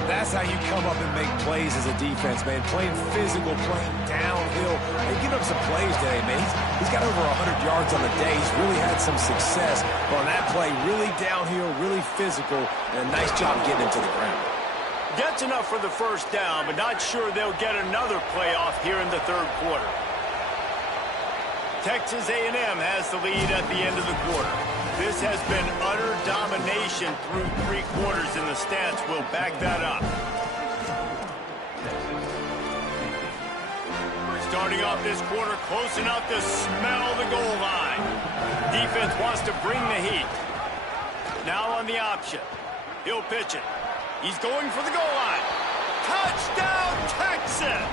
That's how you come up and make plays as a defense, man. Playing physical, playing downhill. They give up some plays today, man. He's got over 100 yards on the day. He's really had some success. But on that play, really downhill, really physical, and a nice job getting him to the ground. Gets enough for the 1st down, but not sure they'll get another play off here in the 3rd quarter. Texas A&M has the lead at the end of the quarter. This has been utter domination through 3 quarters, and the stats will back that up. Starting off this quarter, close enough to smell the goal line. Defense wants to bring the heat. Now on the option. He'll pitch it. He's going for the goal line. Touchdown, Texas!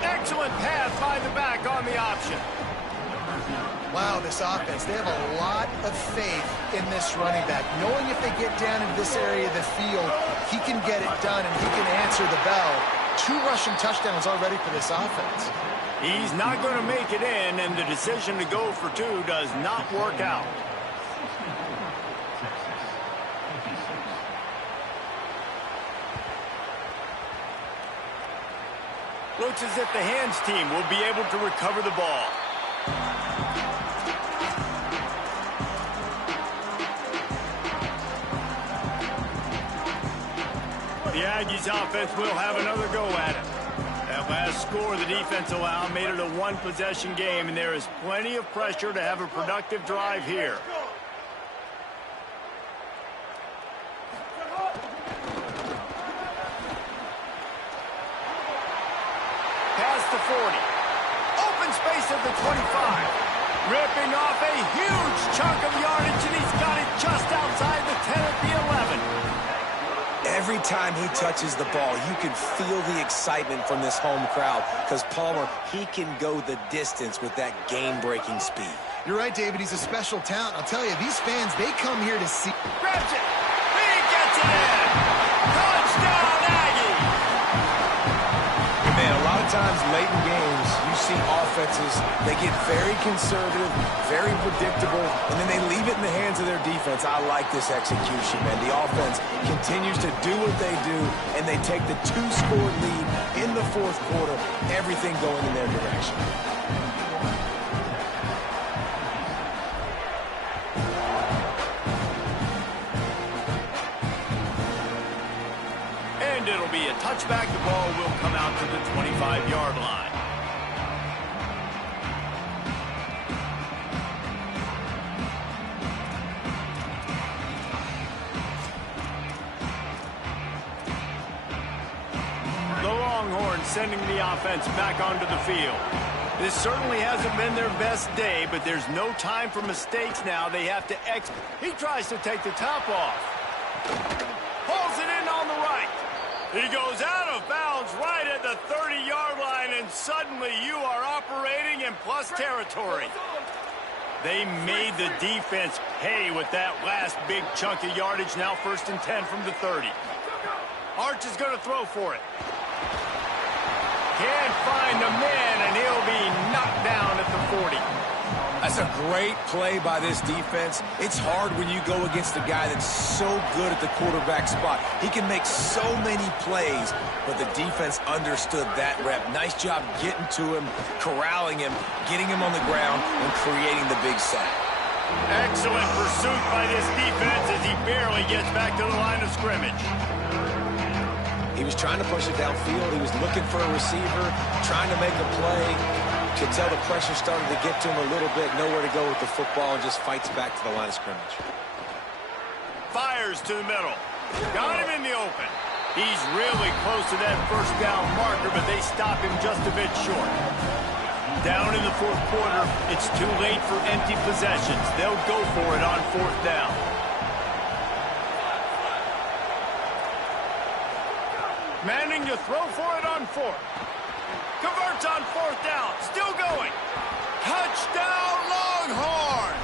Excellent pass by the back on the option. Wow, this offense, they have a lot of faith in this running back. Knowing if they get down into this area of the field, he can get it done and he can answer the bell. 2 rushing touchdowns already for this offense. He's not going to make it in, and the decision to go for 2 does not work out. Looks as if the hands team will be able to recover the ball. The Aggies offense will have another go at it. That last score the defense allowed made it a 1-possession game, and there is plenty of pressure to have a productive drive here. Pass the 40. Open space at the 25. Ripping off a huge chunk of yardage, and he's got it just outside the 10 at the 11. Every time he touches the ball, you can feel the excitement from this home crowd because Palmer, he can go the distance with that game-breaking speed. You're right, David. He's a special talent. I'll tell you, these fans, they come here to see. Grabs it. He gets it in. Touchdown, Aggie. Man, a lot of times late in games, you see offenses, they get very conservative, very predictable, and then they leave it in the hands of their defense. I like this execution, man. The offense continues to do what they do, and they take the 2-score lead in the fourth quarter, everything going in their direction. And it'll be a touchback. The ball will come out to the 25-yard line. The Longhorns sending the offense back onto the field. This certainly hasn't been their best day, but there's no time for mistakes now. They have to He tries to take the top off. Pulls it in on the right. He goes out of bounds right at the 30-yard line, and suddenly you are operating in plus territory. They made the defense pay with that last big chunk of yardage. Now 1st and 10 from the 30. Arch is going to throw for it. Can't find the man, and he'll be knocked down at the 40. That's a great play by this defense. It's hard when you go against a guy that's so good at the quarterback spot. He can make so many plays, but the defense understood that rep. Nice job getting to him, corralling him, getting him on the ground, and creating the big sack. Excellent pursuit by this defense as he barely gets back to the line of scrimmage. He was trying to push it downfield. He was looking for a receiver, trying to make a play. Could tell the pressure started to get to him a little bit. Nowhere to go with the football, and just fights back to the line of scrimmage. Fires to the middle. Got him in the open. He's really close to that first down marker, but they stop him just a bit short. Down in the fourth quarter, it's too late for empty possessions. They'll go for it on 4th down. Manning to throw for it on 4th. Converts on 4th down. Still going. Touchdown, Longhorns!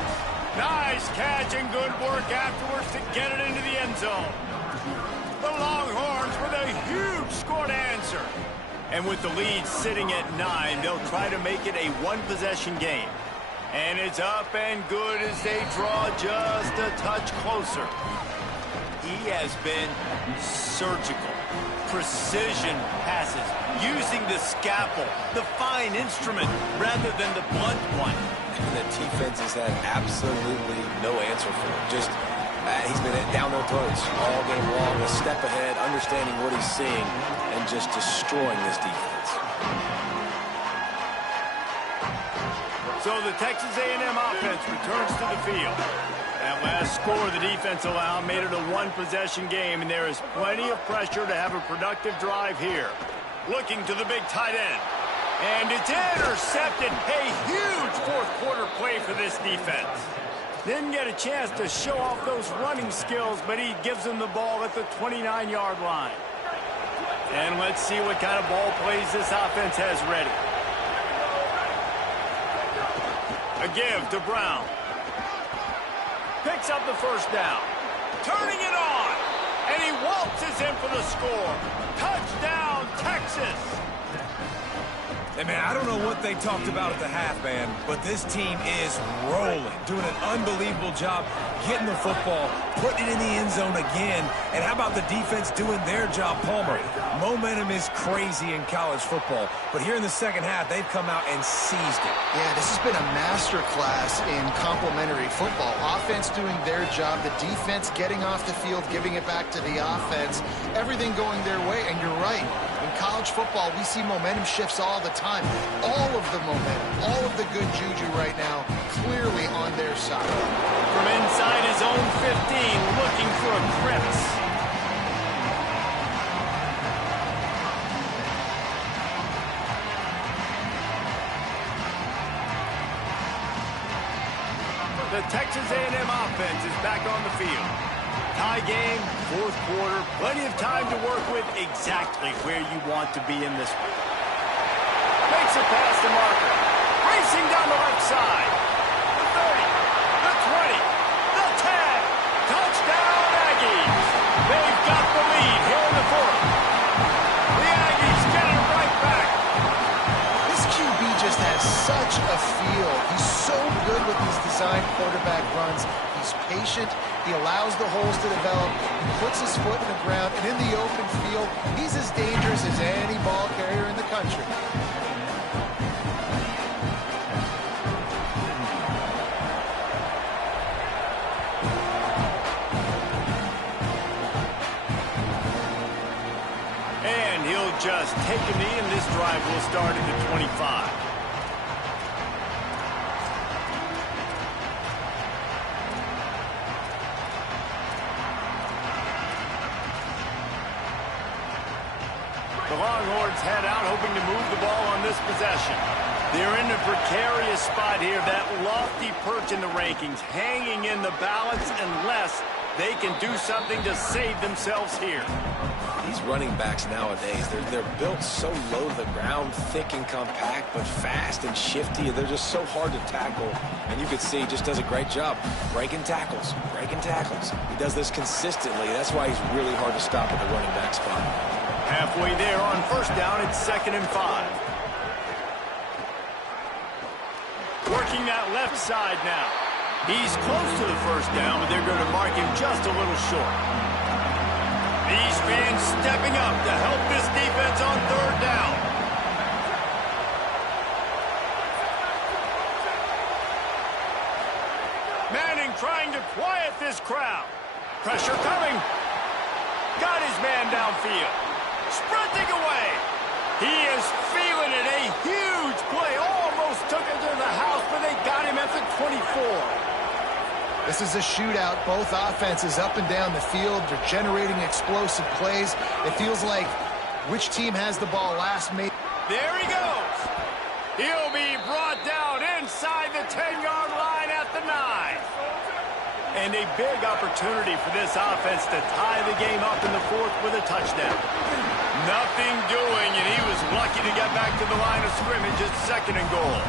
Nice catch and good work afterwards to get it into the end zone. The Longhorns with a huge score to answer. And with the lead sitting at 9, they'll try to make it a one-possession game. And it's up and good as they draw just a touch closer. He has been surgical. Precision passes, using the scalpel, the fine instrument, rather than the blunt one. And the defense has had absolutely no answer for him. Just, he's been down their throats all game long, a step ahead, understanding what he's seeing, and just destroying this defense. So the Texas A&M offense returns to the field. That last score the defense allowed made it a one-possession game, and there is plenty of pressure to have a productive drive here. Looking to the big tight end. And it's intercepted. A huge fourth-quarter play for this defense. Didn't get a chance to show off those running skills, but he gives them the ball at the 29-yard line. And let's see what kind of ball plays this offense has ready. A give to Brown. Picks up the first down. Turning it on. And he waltzes in for the score. Touchdown, Texas. Hey, man, I don't know what they talked about at the half, man, but this team is rolling, doing an unbelievable job getting the football, putting it in the end zone again. And how about the defense doing their job, Palmer? Momentum is crazy in college football, but here in the second half, they've come out and seized it. Yeah, this has been a masterclass in complementary football. Offense doing their job, the defense getting off the field, giving it back to the offense, everything going their way. And you're right, in college football, we see momentum shifts all the time. All of the momentum, all of the good juju right now, clearly on their side. From inside his own 15, looking for a crevice. The Texas A&M offense is back on the field. Tie game, fourth quarter, plenty of time to work with exactly where you want to be in this one. Makes it past the marker. Racing down the left side. The 30, the 20, the 10. Touchdown, Aggies. They've got the lead here in the fourth. The Aggies get it right back. This QB just has such a feel. He's so good with these design quarterback runs. He's patient. He allows the holes to develop. He puts his foot in the ground. And in the open field, he's as dangerous as any ball carrier in the country. And he'll just take a knee, and this drive will start at the 25. The Longhorns head out, hoping to move the ball on this possession. They're in a precarious spot here, that lofty perch in the rankings, hanging in the balance unless they can do something to save themselves here. These running backs nowadays, they're built so low to the ground, thick and compact, but fast and shifty. They're just so hard to tackle. And you can see he just does a great job breaking tackles, breaking tackles. He does this consistently. That's why he's really hard to stop at the running back spot. Halfway there on first down, it's 2nd and 5. Working that left side now. He's close to the first down, but they're going to mark him just a little short. These fans stepping up to help this defense on 3rd down. Manning trying to quiet this crowd. Pressure coming. Got his man downfield. Sprinting away. He is feeling it. A huge play. Almost took it to the house, but they got him at the 24. This is a shootout. Both offenses up and down the field. They're generating explosive plays. It feels like which team has the ball last. There he goes. He'll be brought down inside the 10-yard line at the 9. And a big opportunity for this offense to tie the game up in the fourth with a touchdown. Nothing doing, and he was lucky to get back to the line of scrimmage at 2nd and goal.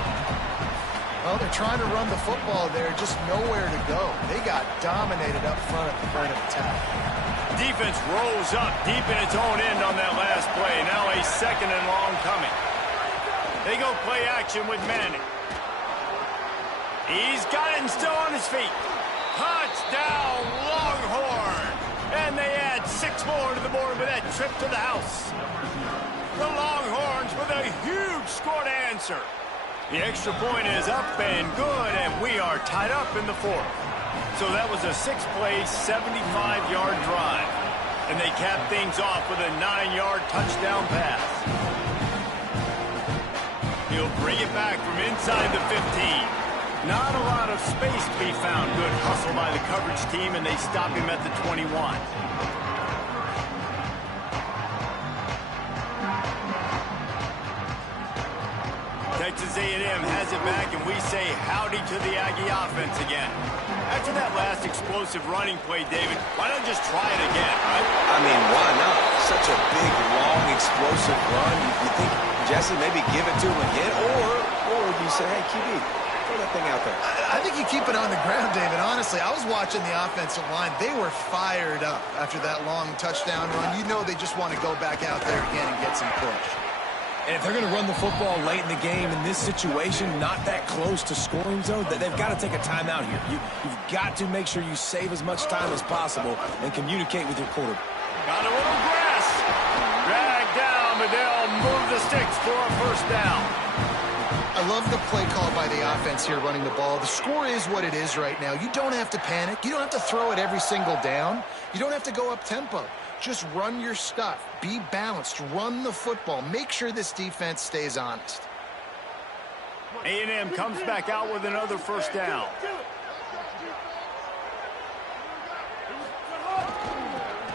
Well, they're trying to run the football there, just nowhere to go. They got dominated up front at the point of attack. Defense rose up deep in its own end on that last play. Now a 2nd and long coming. They go play action with Manning. He's got it and still on his feet. Touchdown, Longhorn. And they add 6 more to the board with that trip to the house. The Longhorns with a huge score to answer. The extra point is up and good, and we are tied up in the fourth. So that was a 6-play, 75-yard drive. And they cap things off with a 9-yard touchdown pass. He'll bring it back from inside the 15. Not a lot of space to be found. Good hustle by the coverage team, and they stop him at the 21. Texas A&M has it back, and we say howdy to the Aggie offense again. After that last explosive running play, David, why not just try it again, right? I mean, why not? Such a big, long, explosive run. You think, Jesse, maybe give it to him again? Or you say, hey, QB, throw that thing out there. I think you keep it on the ground, David. Honestly, I was watching the offensive line. They were fired up after that long touchdown run. You know they just want to go back out there again and get some push. And if they're going to run the football late in the game in this situation, not that close to scoring zone, they've got to take a timeout here. You've got to make sure you save as much time as possible and communicate with your quarterback. Got a little grass. Dragged down, but they'll move the sticks for a first down. I love the play call by the offense here running the ball. The score is what it is right now. You don't have to panic. You don't have to throw it every single down. You don't have to go up tempo. Just run your stuff. Be balanced. Run the football. Make sure this defense stays honest. A&M comes back out with another first down.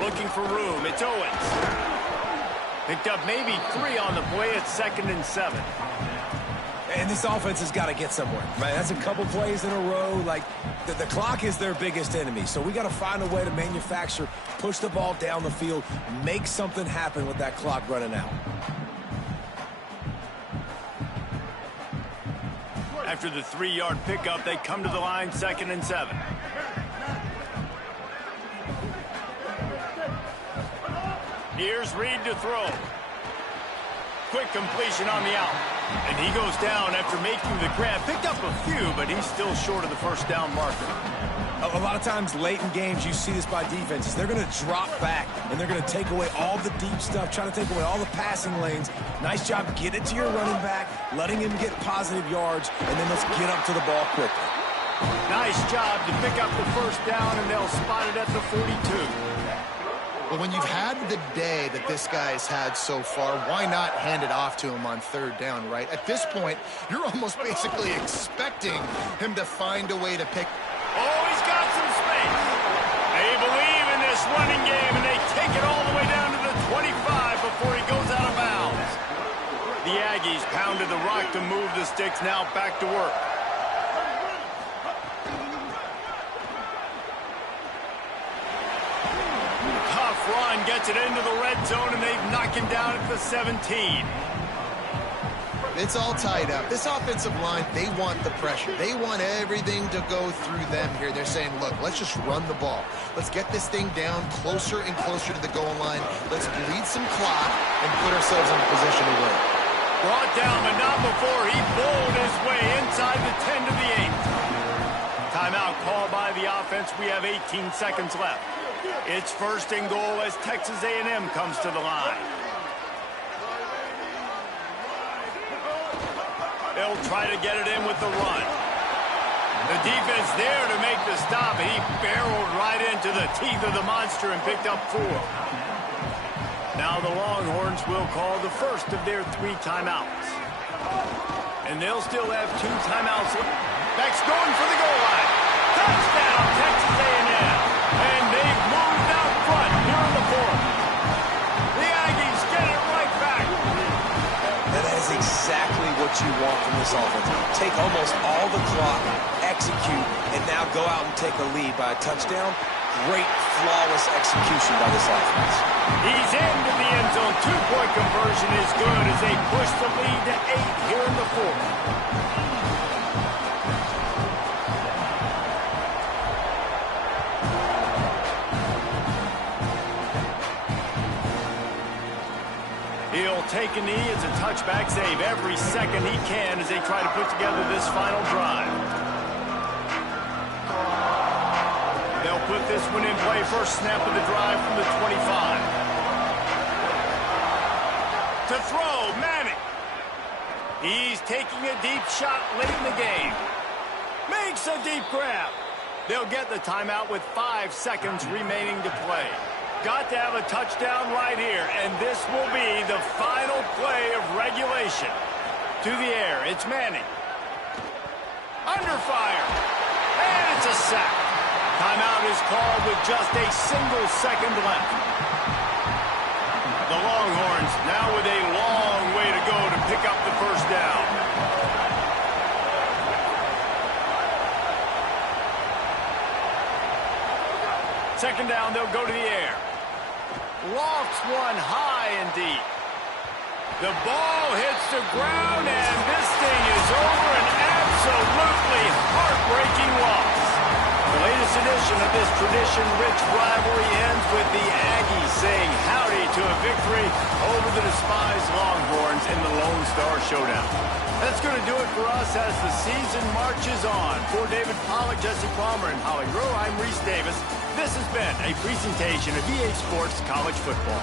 Looking for room. It's Owens. Picked up maybe 3 on the play at 2nd and 7. And this offense has got to get somewhere, right? That's a couple plays in a row. Like, the clock is their biggest enemy. So we got to find a way to manufacture, push the ball down the field, make something happen with that clock running out. After the 3-yard pickup, they come to the line, 2nd and 7. Here's Reed to throw. Quick completion on the out. And he goes down after making the grab. Picked up a few, but he's still short of the first down marker. A lot of times late in games, you see this by defenses. They're going to drop back, and they're going to take away all the deep stuff, trying to take away all the passing lanes. Nice job. Get it to your running back, letting him get positive yards, and then let's get up to the ball quickly. Nice job to pick up the first down, and they'll spot it at the 42. But when you've had the day that this guy's had so far, why not hand it off to him on 3rd down, right? At this point, you're almost basically expecting him to find a way to pick. Oh, he's got some space. They believe in this running game, and they take it all the way down to the 25 before he goes out of bounds. The Aggies pounded the rock to move the sticks, now back to work. Run gets it into the red zone, and they've knocked him down at the 17. It's all tied up. This offensive line, they want the pressure. They want everything to go through them here. They're saying, look, let's just run the ball. Let's get this thing down closer and closer to the goal line. Let's bleed some clock and put ourselves in a position to win. Brought down, but not before he bowled his way inside the 10 to the 8. Timeout called by the offense. We have 18 seconds left. It's 1st and goal as Texas A&M comes to the line. They'll try to get it in with the run. The defense there to make the stop. He barreled right into the teeth of the monster and picked up 4. Now the Longhorns will call the first of their 3 timeouts. And they'll still have 2 timeouts. Beck's going for the goal line. Touchdown, Texas A&M. And they've moved out front here in the 4th. The Aggies get it right back. That is exactly what you want from this offense. Take almost all the clock, execute, and now go out and take a lead by a touchdown. Great, flawless execution by this offense. He's into the end zone. 2-point conversion is good as they push the lead to 8 here in the 4th. He'll take a knee. It's a touchback save every second he can as they try to put together this final drive. They'll put this one in play. First snap of the drive from the 25. To throw, Manning. He's taking a deep shot late in the game. Makes a deep grab. They'll get the timeout with 5 seconds remaining to play. Got to have a touchdown right here, and this will be the final play of regulation. To the air, it's Manning. Under fire, and it's a sack. Timeout is called with just a single second left. The Longhorns now with a long way to go to pick up the first down. Second down, they'll go to the air. Lofts one high and deep. The ball hits the ground, and this thing is over. An absolutely heartbreaking loss. The latest edition of this tradition-rich rivalry ends with the Aggies saying howdy to a victory over the despised Longhorns in the Lone Star Showdown. That's going to do it for us as the season marches on. For David Pollack, Jesse Palmer, and Holly Rowe, I'm Reese Davis. This has been a presentation of EA Sports College Football.